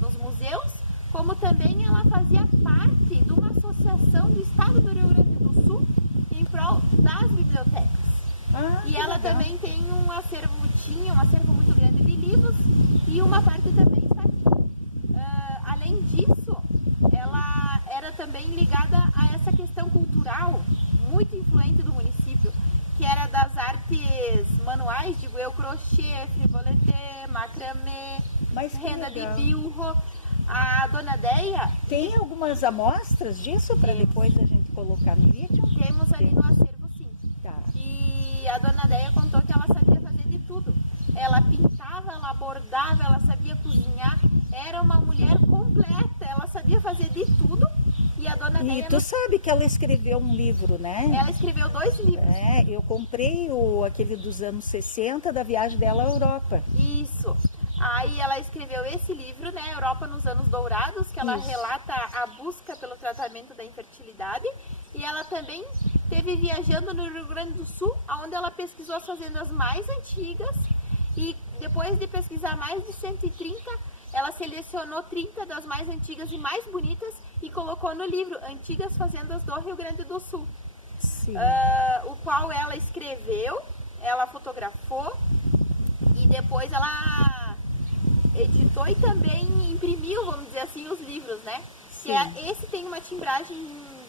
nos museus, como também ela fazia parte de uma associação do estado do Rio Grande do Sul em prol das bibliotecas. E ela legal. também tem tinha um acervo muito grande de livros e uma parte também está aqui. Além disso, ela era também ligada a essa essa questão cultural muito influente do município, que era das artes manuais, digo eu, crochê, frivolete, macramê, Mas que renda de legal. bilro. A dona Deia, Tem algumas amostras disso para Temos. depois a gente colocar no vídeo? temos ali no acervo sim. Tá. E a dona Deia contou que ela sabia fazer de tudo. Ela pintava, ela bordava, ela sabia cozinhar. Era uma mulher completa, ela sabia fazer de tudo. E a dona E Deia, tu sabe que ela escreveu um livro, né? ela escreveu 2 livros. É, eu comprei aquele dos anos 60 da viagem dela à Europa. Isso. Aí ela escreveu esse livro, né, Europa nos Anos Dourados, que ela Isso. relata a busca pelo tratamento da infertilidade. E ela também esteve viajando no Rio Grande do Sul, onde ela pesquisou as fazendas mais antigas. E depois de pesquisar mais de 130, ela selecionou 30 das mais antigas e mais bonitas e colocou no livro Antigas Fazendas do Rio Grande do Sul. Sim. O qual ela escreveu, ela fotografou e depois ela editou e também imprimiu, vamos dizer assim, os livros, né? Sim. Esse tem uma timbragem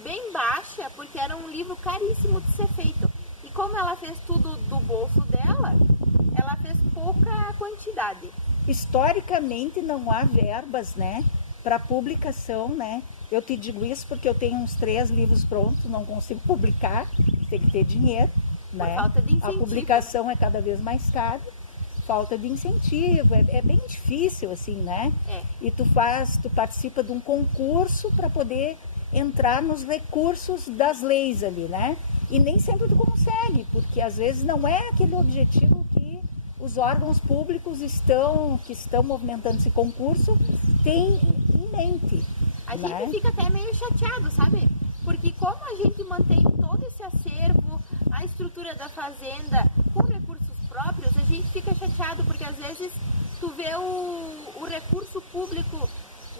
bem baixa, porque era um livro caríssimo de ser feito. E como ela fez tudo do bolso dela, ela fez pouca quantidade. Historicamente não há verbas, né, para publicação, né? Eu te digo isso porque eu tenho uns 3 livros prontos, não consigo publicar, tem que ter dinheiro, né? falta de A incentivo. publicação é cada vez mais cara, falta de incentivo, é bem difícil assim, né? É. E tu participa de um concurso para poder entrar nos recursos das leis ali, né? E nem sempre tu consegue, porque às vezes não é aquele objetivo que os órgãos públicos que estão movimentando esse concurso têm em mente. A né? gente fica até meio chateado, sabe? Porque como a gente mantém todo esse acervo, a estrutura da fazenda com recursos próprios, a gente fica chateado porque às vezes tu vê o recurso público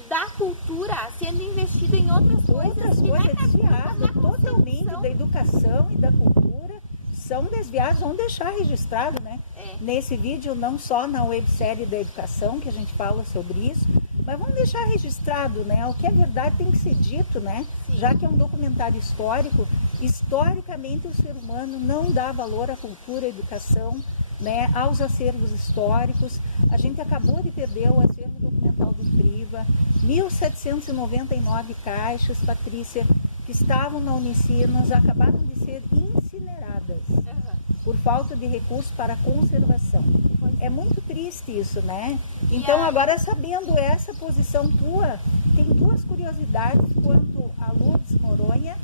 da cultura sendo investido em outras coisas. que Coisas vai desviadas na totalmente concepção. da educação e da cultura, são desviados, vamos deixar registrado, né? É. Nesse vídeo, não só na websérie da educação, que a gente fala sobre isso, mas vamos deixar registrado, né? O que é verdade tem que ser dito, né? Sim. Já que é um documentário histórico, historicamente o ser humano não dá valor à cultura, à educação, né? Aos acervos históricos. A gente acabou de perder o acervo documental do Priva, 1799 caixas, Patrícia, que estavam na Unicinos, acabaram de ser incineradas Aham. por falta de recursos para conservação. Pois É muito triste isso, né? Então, aí- agora sabendo essa posição tua, tem 2 curiosidades quanto a Lourdes Noronha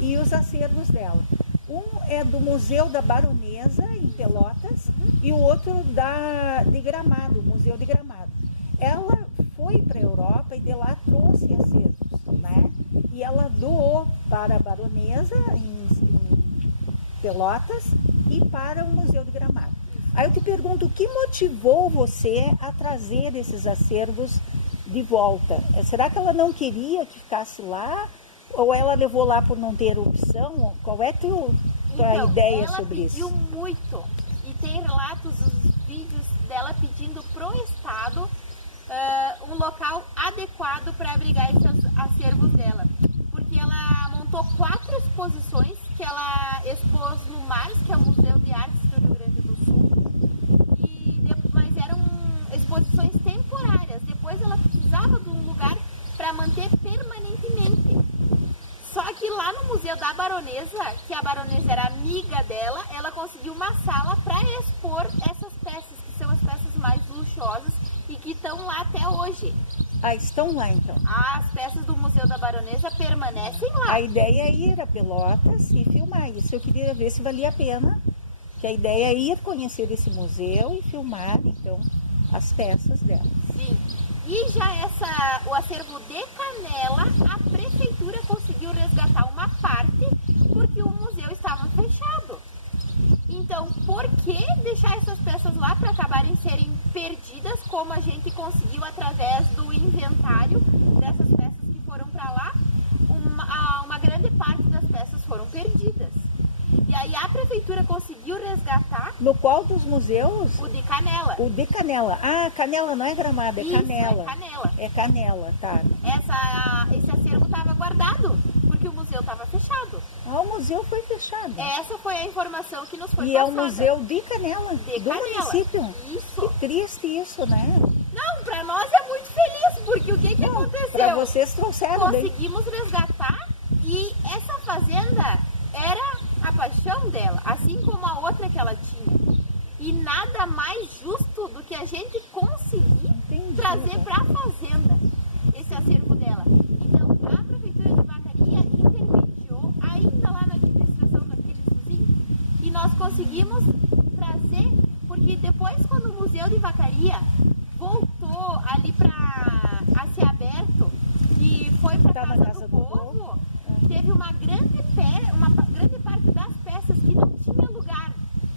e os acervos dela. Um é do Museu da Baronesa, em Pelotas, e o outro de Gramado, Museu de Gramado. Ela foi para a Europa e de lá trouxe acervos, né? E ela doou para a Baronesa, em Pelotas, e para o Museu de Gramado. Aí eu te pergunto, o que motivou você a trazer esses acervos de volta? Será que ela não queria que ficasse lá? Ou ela levou lá por não ter opção? Qual é a tua ideia sobre isso? Ela pediu muito. E tem relatos, os vídeos dela pedindo pro Estado um local adequado para abrigar esses acervos dela. Porque ela montou 4 exposições que ela expôs no MARS, que é o Museu de Artes do Rio Grande do Sul. Mas eram exposições temporárias. Depois ela precisava de um lugar para manter permanentemente. Só que lá no Museu da Baronesa, que a Baronesa era amiga dela, ela conseguiu uma sala para expor essas peças, que são as peças mais luxuosas e que estão lá até hoje. Ah, estão lá então. As peças do Museu da Baronesa permanecem lá. A ideia é ir a Pelotas e filmar isso. Eu queria ver se valia a pena, que a ideia é ir conhecer esse museu e filmar, então, as peças dela. Sim. E já o acervo de Canela, a prefeitura conseguiu resgatar uma parte porque o museu estava fechado. Então, por que deixar essas peças lá para acabarem serem perdidas, como a gente conseguiu através do inventário dessas peças que foram para lá? Uma grande parte das peças foram perdidas. E aí a prefeitura conseguiu resgatar No qual dos museus? o de Canela. O de Canela. Ah, Canela não é Gramado, é Isso, Canela. é Canela. É Canela, tá. Esse acervo estava guardado, porque o Museu museu estava fechado. Ah, o museu foi fechado. Essa foi a informação que nos foi E passada. é um museu de Canela, De do Canela. município. Isso. Que triste isso, né? Não, para nós é muito feliz, porque o que Para aconteceu? vocês trouxeram daí. Conseguimos resgatar e essa fazenda era a paixão dela, assim como a outra que ela tinha. E nada mais justo do que a gente conseguir Entendi. trazer para a fazenda esse acervo dela. Então, a Prefeitura de Vacaria intermediou ainda lá na administração daquele vizinho e nós conseguimos trazer, porque depois quando o Museu de Vacaria voltou ali para a ser aberto, que foi para Tá a na Casa Casa do do Povo, teve uma grande parte das peças que não tinha lugar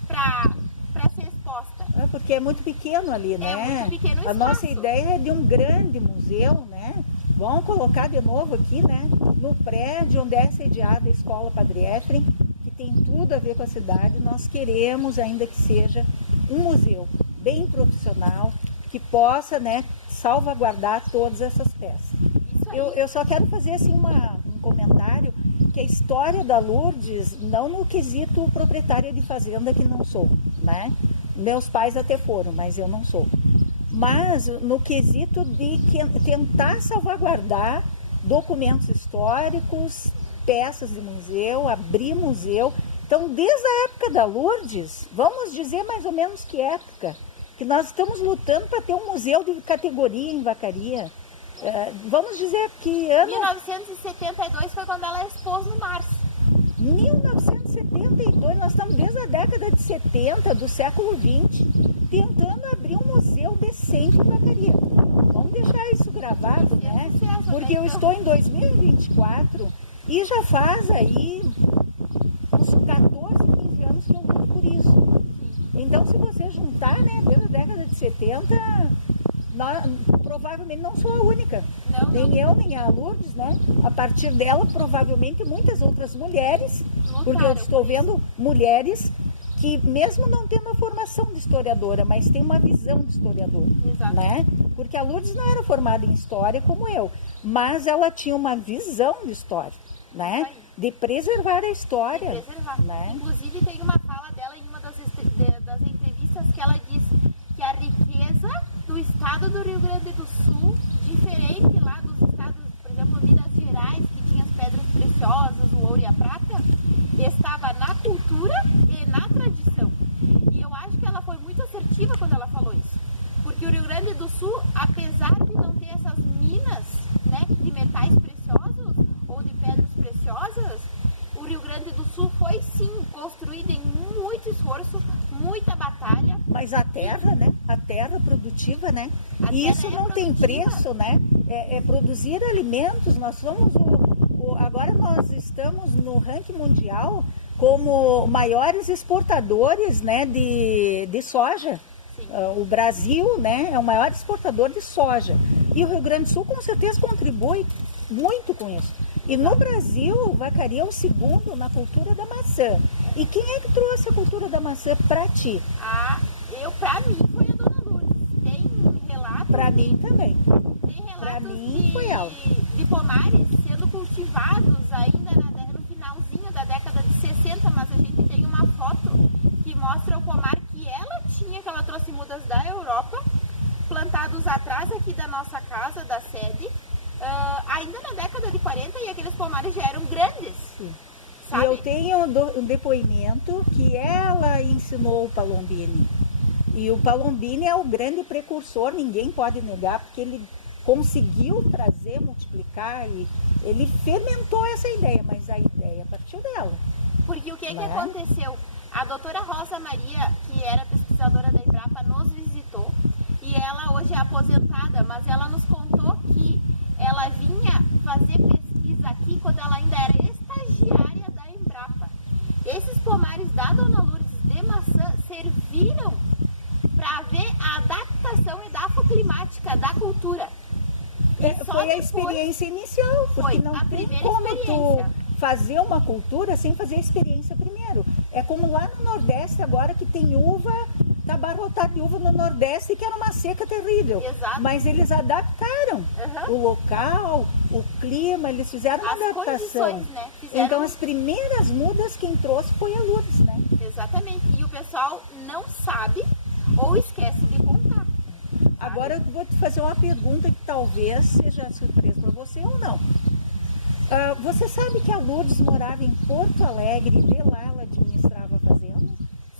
para ser exposta. É porque é muito pequeno ali, né? muito pequeno o A nossa espaço. ideia é de um grande museu, né? Vamos colocar de novo aqui, né? No prédio onde é sediada a Escola Padre Efrem, que tem tudo a ver com a cidade. Nós queremos, ainda que seja, um museu bem profissional, que possa, né, salvaguardar todas essas peças. Isso aí. Eu só quero fazer assim um comentário, que a história da Lourdes, não no quesito proprietária de fazenda, que não sou, né? Meus pais até foram, mas eu não sou. Mas no quesito de tentar salvaguardar documentos históricos, peças de museu, abrir museu. Então, desde a época da Lourdes, vamos dizer mais ou menos que época, que nós estamos lutando para ter um museu de categoria em Vacaria. Vamos dizer que ano 1972 foi quando ela expôs no Março. 1972, nós estamos desde a década de 70 do século XX, tentando abrir um museu decente em Vacaria. Vamos deixar isso gravado, né? Porque eu estou em 2024 e já faz aí uns 14, 15 anos que eu luto por isso. Então, se você juntar, né, desde a década de 70, provavelmente não sou a única. Não, nem eu, nem a Lourdes, né? A partir dela, provavelmente muitas outras mulheres, porque eu estou vendo mulheres que, mesmo não tendo a formação de historiadora, mas tem uma visão de historiadora, Exato. né? Porque a Lourdes não era formada em história como eu, mas ela tinha uma visão de história, né? Isso aí. De preservar a história. De preservar. Né? Inclusive tem uma fala dela em uma das entrevistas que ela diz que a riqueza do estado do Rio Grande do Sul, diferente lá dos estados, por exemplo, Minas Gerais, que tinha as pedras preciosas, o ouro e a prata, estava na cultura e na tradição. E eu acho que ela foi muito assertiva quando ela falou isso. Porque o Rio Grande do Sul, apesar de não ter essas minas, né, de metais preciosos ou de pedras preciosas, o Rio Grande do Sul foi sim construído em muito esforço, muita batalha. Mas a terra, né? A terra produtiva, né? A E terra isso é não tem produtiva. preço, né? É produzir alimentos. Nós somos agora nós estamos no ranking mundial como maiores exportadores, né, de soja. O Brasil, né, é o maior exportador de soja. E o Rio Grande do Sul com certeza contribui muito com isso. E no Brasil, Vacaria é o segundo na cultura da maçã. E quem é que trouxe a cultura da maçã para ti? Pra mim foi a Dona Lourdes. Tem relatos. Para mim também. Tem relatos Pra mim foi ela. de pomares sendo cultivados ainda no finalzinho da década de 60, mas a gente tem uma foto que mostra o pomar que ela tinha, que ela trouxe mudas da Europa, plantados atrás aqui da nossa casa, da sede, ainda na década de 40, e aqueles pomares já eram grandes. Sim. Sabe? E eu tenho um depoimento que ela ensinou o Palombini. E o Palombini é o grande precursor, ninguém pode negar, porque ele conseguiu trazer, multiplicar, e ele fermentou essa ideia, mas a ideia partiu dela. Porque o que Né? aconteceu? A doutora Rosa Maria, que era pesquisadora da Embrapa, nos visitou, e ela hoje é aposentada, mas ela nos contou que ela vinha fazer pesquisa aqui quando ela ainda era estagiária da Embrapa. Esses pomares da Dona Lourdes de maçã serviram para ver a adaptação edafoclimática da cultura. Só Foi a depois- experiência inicial, porque Foi não a tem primeira como tu experiência. fazer uma cultura sem fazer a experiência primeiro. É como lá no Nordeste agora que tem uva, tá abarrotado de uva no Nordeste, que era uma seca terrível. Exato. Mas eles adaptaram Aham. o local o clima, eles fizeram uma As adaptação. condições, né? Fizeram- Então as primeiras mudas quem trouxe foi a Lourdes, né? Exatamente. E o pessoal não sabe ou esquece de contar. Agora eu vou te fazer uma pergunta que talvez seja surpresa para você ou não. Você sabe que a Lourdes morava em Porto Alegre e de lá ela administrava a fazenda?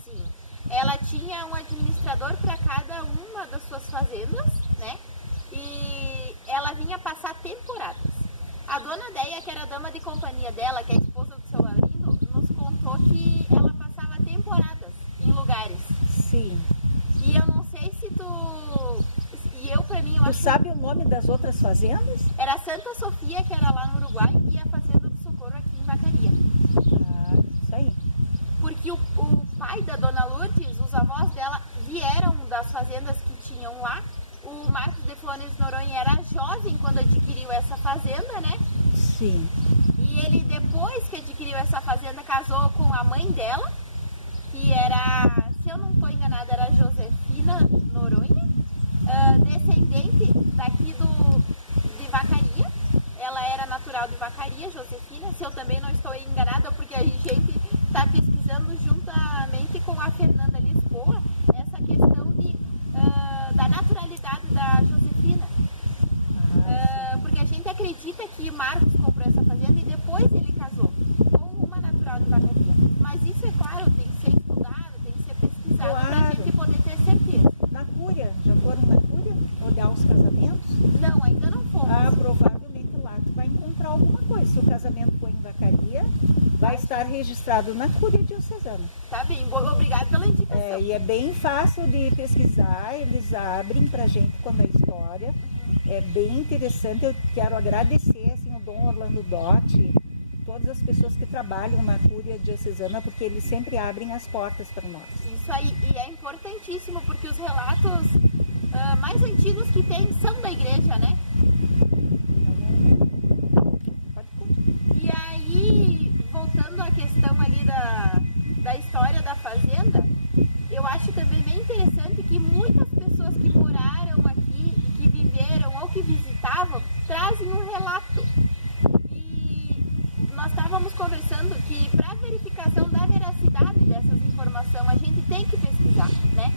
Sim. Ela tinha um administrador para cada uma das suas fazendas, né? E ela vinha passar temporadas. A dona Deia, que era a dama de companhia dela, que é a esposa do seu Laurindo, nos contou que ela passava temporadas em lugares. Sim. E eu não sei se tu... E eu, pra mim, eu Tu acho sabe o nome das outras fazendas? que era Santa Sofia, que era lá no Uruguai, e a Fazenda do Socorro aqui em Vacaria. Isso aí. Porque o pai da dona Lourdes, os avós dela, vieram das fazendas que tinham lá. O Marcos de Flores Noronha era jovem quando adquiriu essa fazenda, né? Sim. E ele, depois que adquiriu essa fazenda, casou com a mãe dela, que era, se eu não estou enganada, era Josefina Noronha, descendente daqui de Vacaria. Ela era natural de Vacaria, Josefina, se eu também não estou enganada, porque a gente está pesquisando juntamente com a Fernanda Lisboa essa questão da naturalidade da Josefina. Porque a gente acredita que Marcos comprou essa fazenda e depois ele casou com uma natural de Vacaria. Mas isso, é claro, tem que ser estudado, tem que ser pesquisado para a Claro. gente poder ter certeza. Na Cúria, já foram na Cúria olhar os casamentos? Não, ainda não fomos. Provavelmente lá tu vai encontrar alguma coisa. Se o casamento for em Vacaria, vai estar registrado na Cúria Diocesana. Tá bem, obrigada pela indicação. E é bem fácil de pesquisar, eles abrem pra gente quando a história. É bem interessante, eu quero agradecer assim, o Dom Orlando Dotti, todas as pessoas que trabalham na Cúria Diocesana, porque eles sempre abrem as portas para nós. Isso aí, e é importantíssimo, porque os relatos mais antigos que tem são da igreja, né? Pode continuar. E aí, voltando à questão ali da história da fazenda, eu acho também bem interessante que muitas pessoas que moraram aqui, que viveram ou que visitavam, trazem um relato. E nós estávamos conversando que para verificação da veracidade dessas informações, a gente tem que pesquisar, né?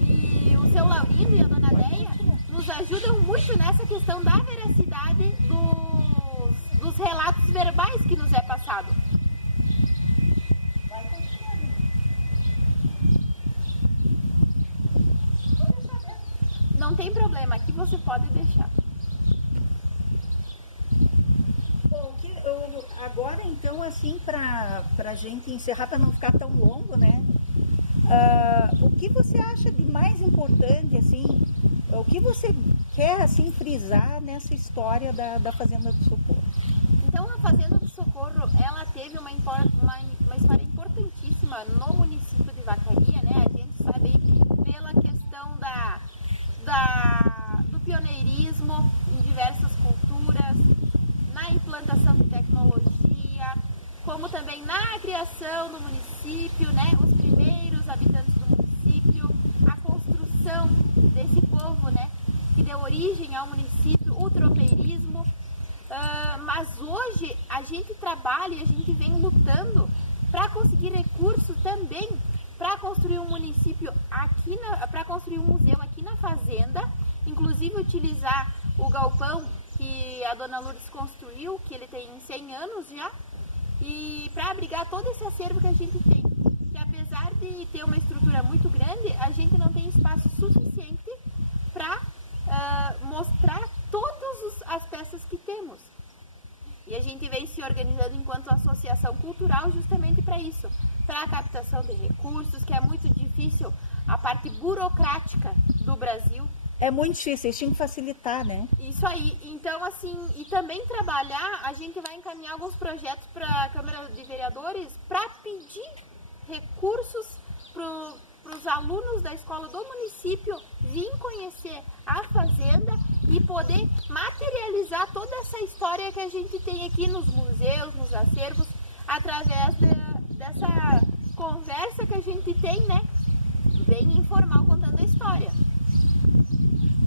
E o seu Laurindo e a dona Deia nos ajudam muito nessa questão da veracidade dos relatos verbais que nos é passado. Não tem problema, aqui você pode deixar. Bom, agora então, assim, para a gente encerrar, para não ficar tão longo, né? O que você acha de mais importante, assim, o que você quer, assim, frisar nessa história da Fazenda do Socorro? Então, a Fazenda do Socorro, ela teve uma história importantíssima no município de Vacaria, né? A gente sabe pela questão do pioneirismo em diversas culturas, na implantação de tecnologia, como também na criação do município, né? Os primeiros habitantes do município, a construção desse povo, né? Que deu origem ao município, o tropeirismo. Mas hoje a gente trabalha e a gente vem lutando para conseguir recursos também para construir um município aqui, para construir um museu aqui na fazenda, inclusive utilizar o galpão que a dona Lourdes construiu, que ele tem 100 anos já, e para abrigar todo esse acervo que a gente tem. Que apesar de ter uma estrutura muito grande, a gente não tem espaço suficiente para mostrar todas as peças que temos. E a gente vem se organizando enquanto associação cultural justamente para isso, para a captação de recursos, que é muito difícil, a parte burocrática do Brasil. É muito difícil, eles tinham que facilitar, né? Isso aí. Então, assim, e também trabalhar, a gente vai encaminhar alguns projetos para a Câmara de Vereadores para pedir recursos para os alunos da escola do município vir conhecer a fazenda e poder materializar toda essa história que a gente tem aqui nos museus, nos acervos, através dessa conversa que a gente tem, né? Bem informal, contando a história.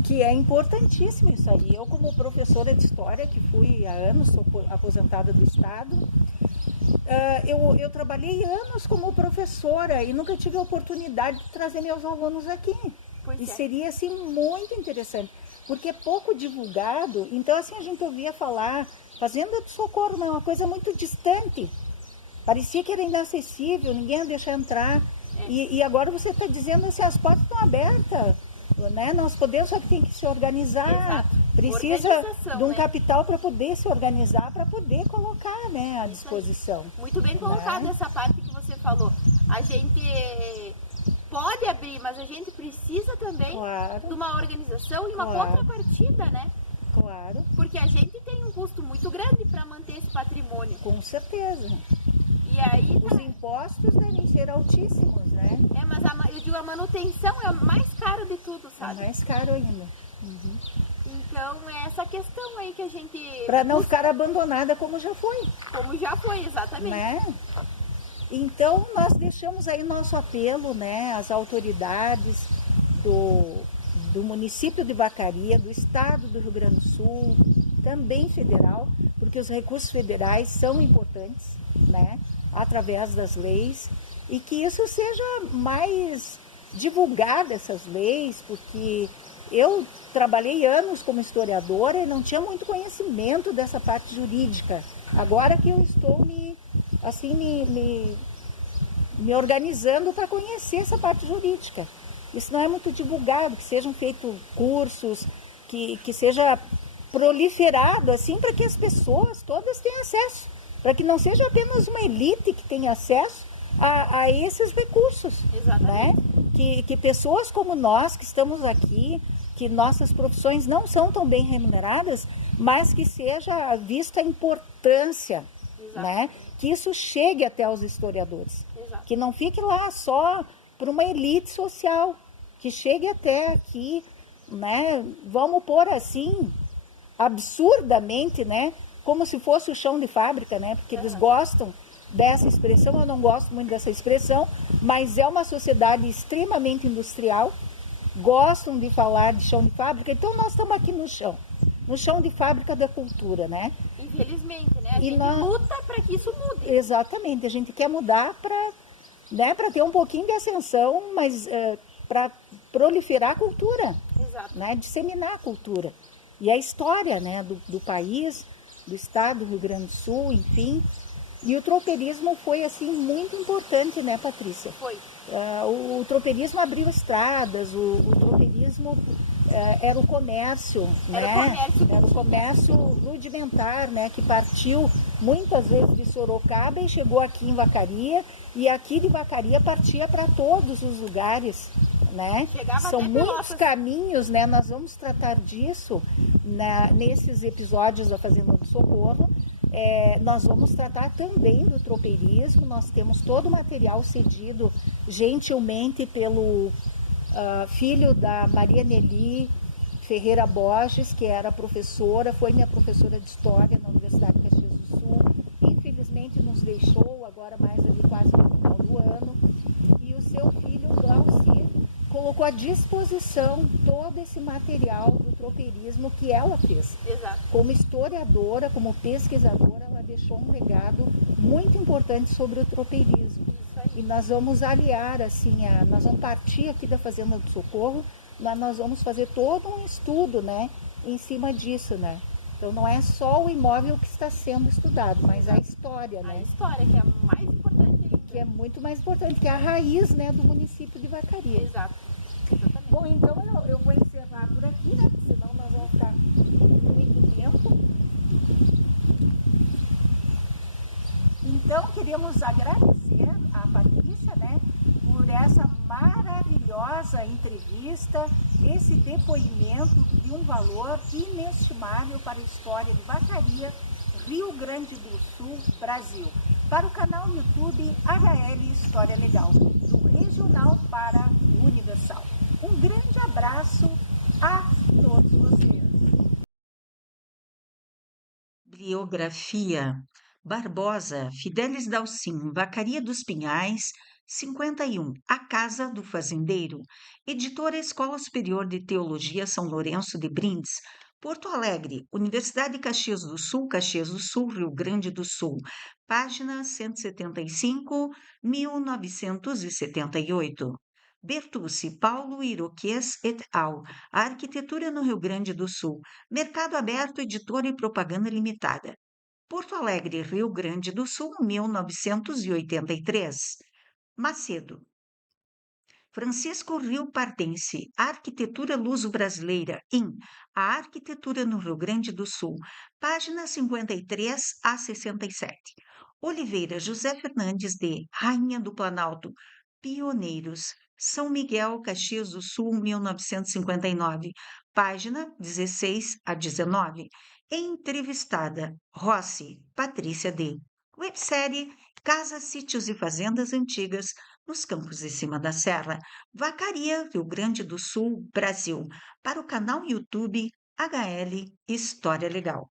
que é importantíssimo isso aí. Eu, como professora de história, que fui há anos, sou aposentada do Estado, eu trabalhei anos como professora e nunca tive a oportunidade de trazer meus alunos aqui. Pois E é. seria, assim, muito interessante, porque é pouco divulgado. Então, assim, a gente ouvia falar, Fazenda do Socorro, mas é uma coisa muito distante. Parecia que era inacessível, ninguém ia deixar entrar. E agora você está dizendo assim, as portas estão abertas, né? Nós podemos, só que tem que se organizar. Exato. Precisa Organização, de um né? capital para poder se organizar, para poder colocar, né, à disposição. Muito bem colocado Né? essa parte que você falou. A gente pode abrir, mas a gente precisa também Claro, de uma organização e uma Claro. contrapartida, né? claro, Porque a gente tem um custo muito grande para manter esse patrimônio. com certeza. E aí, Os impostos devem ser altíssimos, né? mas eu digo, a manutenção é o mais caro de tudo, É sabe? mais caro ainda. Então é essa questão aí que a gente. Para não ficar abandonada como já foi. Como já foi, exatamente. Né? Então nós deixamos aí nosso apelo, né, às autoridades do município de Vacaria, do estado do Rio Grande do Sul, também federal, porque os recursos federais são importantes, né, através das leis, e que isso seja mais divulgado, essas leis, porque eu trabalhei anos como historiadora e não tinha muito conhecimento dessa parte jurídica. Agora que eu estou me organizando para conhecer essa parte jurídica. Isso não é muito divulgado, que sejam feitos cursos, que seja proliferado assim para que as pessoas todas tenham acesso, para que não seja apenas uma elite que tenha acesso a esses recursos. Exatamente. Né? Que pessoas como nós que estamos aqui, que nossas profissões não são tão bem remuneradas, mas que seja vista a importância, né? Que isso chegue até os historiadores. Exato. Que não fique lá só para uma elite social, que chegue até aqui, né? Vamos pôr assim, absurdamente, né? Como se fosse o chão de fábrica, né? Porque eles gostam dessa expressão, eu não gosto muito dessa expressão, mas é uma sociedade extremamente industrial, gostam de falar de chão de fábrica, então nós estamos aqui no chão de fábrica da cultura, né? Infelizmente, né? A E gente luta para que isso mude. Exatamente, a gente quer mudar para, né, para ter um pouquinho de ascensão, mas para proliferar a cultura, Exato. né, disseminar a cultura e a história, né, do país, do estado do Rio Grande do Sul, enfim. E o tropeirismo foi assim muito importante, né, Patrícia? Foi. O tropeirismo abriu estradas, o tropeirismo era o comércio, Era né? o comércio. Era o comércio rudimentar, né? Que partiu muitas vezes de Sorocaba e chegou aqui em Vacaria, e aqui de Vacaria partia para todos os lugares, né? Chegava São até muitos Pelotas. caminhos, né? Nós vamos tratar disso nesses episódios da Fazenda do Socorro. Nós vamos tratar também do tropeirismo. Nós temos todo o material cedido gentilmente pelo filho da Maria Nelly Ferreira Borges, que era professora, foi minha professora de História na Universidade de Caxias do Sul. Infelizmente nos deixou agora mais ali quase no final do ano. E o seu filho, Glauci, colocou à disposição todo esse material do tropeirismo que ela fez. Exato. Como historiadora, como pesquisadora, ela deixou um legado muito importante sobre o tropeirismo. E nós vamos aliar, assim, nós vamos partir aqui da Fazenda do Socorro, nós vamos fazer todo um estudo, né, em cima disso, né. Então não é só o imóvel que está sendo estudado, mas a história, A né, história, que é a mais importante ainda. que é muito mais importante, que é a raiz, né, do município de Vacaria. Exato. Exatamente. Bom, então eu vou encerrar por aqui, né? Porque senão nós vamos ficar muito tempo. Então, queríamos agradecer a Patrícia, né, por essa maravilhosa entrevista, esse depoimento de um valor inestimável para a história de Vacaria, Rio Grande do Sul, Brasil. Para o canal YouTube HL História Legal, do regional para o universal. Um grande abraço a todos vocês. Biografia. Barbosa, Fidelis Dalcin, Vacaria dos Pinhais, 51. A Casa do Fazendeiro. Editora Escola Superior de Teologia São Lourenço de Brindes. Porto Alegre, Universidade de Caxias do Sul, Rio Grande do Sul. Página 175, 1978. Bertucci, Paulo Iroquês et al. A Arquitetura no Rio Grande do Sul. Mercado Aberto, Editora e Propaganda Limitada. Porto Alegre, Rio Grande do Sul, 1983. Macedo. Francisco Rio Pardense, Arquitetura Luso-Brasileira, A Arquitetura no Rio Grande do Sul, páginas 53 a 67. Oliveira José Fernandes de Rainha do Planalto, Pioneiros, São Miguel, Caxias do Sul, 1959, página 16 a 19. Entrevistada, Rossi, Patrícia D. Websérie Casas, Sítios e Fazendas Antigas nos Campos de Cima da Serra, Vacaria, Rio Grande do Sul, Brasil, para o canal YouTube HL História Legal.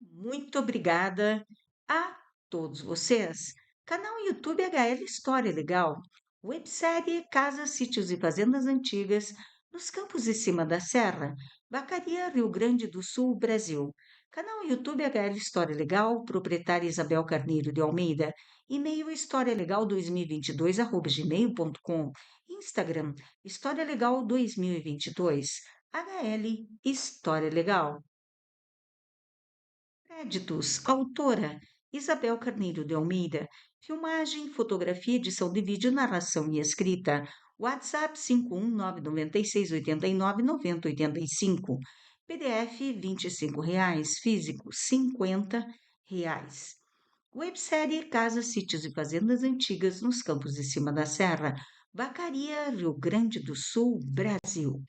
Muito obrigada a todos vocês. Canal YouTube HL História Legal, websérie Casas, Sítios e Fazendas Antigas nos Campos de Cima da Serra, Vacaria, Rio Grande do Sul, Brasil. Canal YouTube HL História Legal, proprietária Isabel Carneiro de Almeida, e-mail historialegal2022@gmail.com, Instagram História Legal 2022, HL História Legal. Créditos: autora Isabel Carneiro de Almeida, filmagem, fotografia, edição de vídeo, narração e escrita. WhatsApp 51996899085. PDF R$ 25, físico R$ 50. Websérie Casas, Sítios e Fazendas Antigas nos Campos de Cima da Serra, Vacaria, Rio Grande do Sul, Brasil.